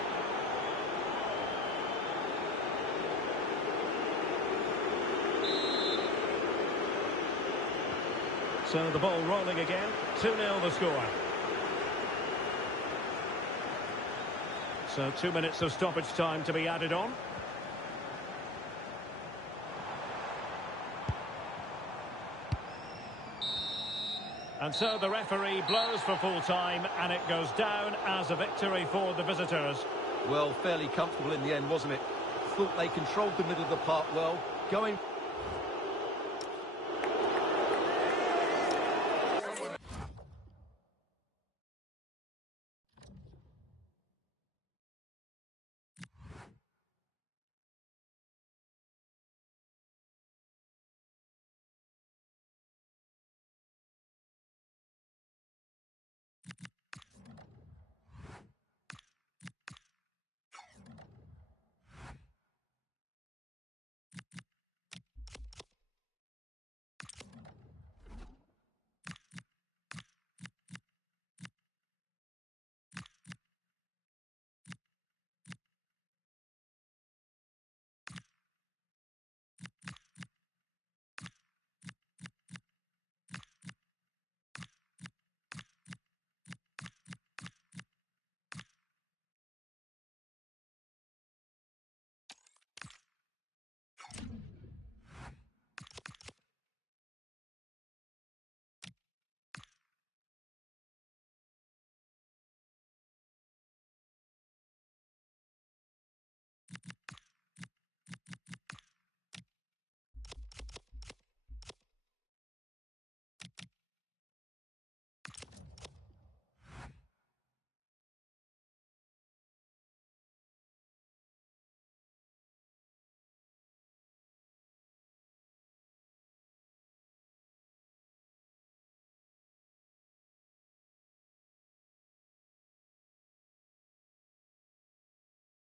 So the ball rolling again. 2-0 the score. So 2 minutes of stoppage time to be added on. And so the referee blows for full time, and it goes down as a victory for the visitors. Well, fairly comfortable in the end, wasn't it? Thought they controlled the middle of the park well, going...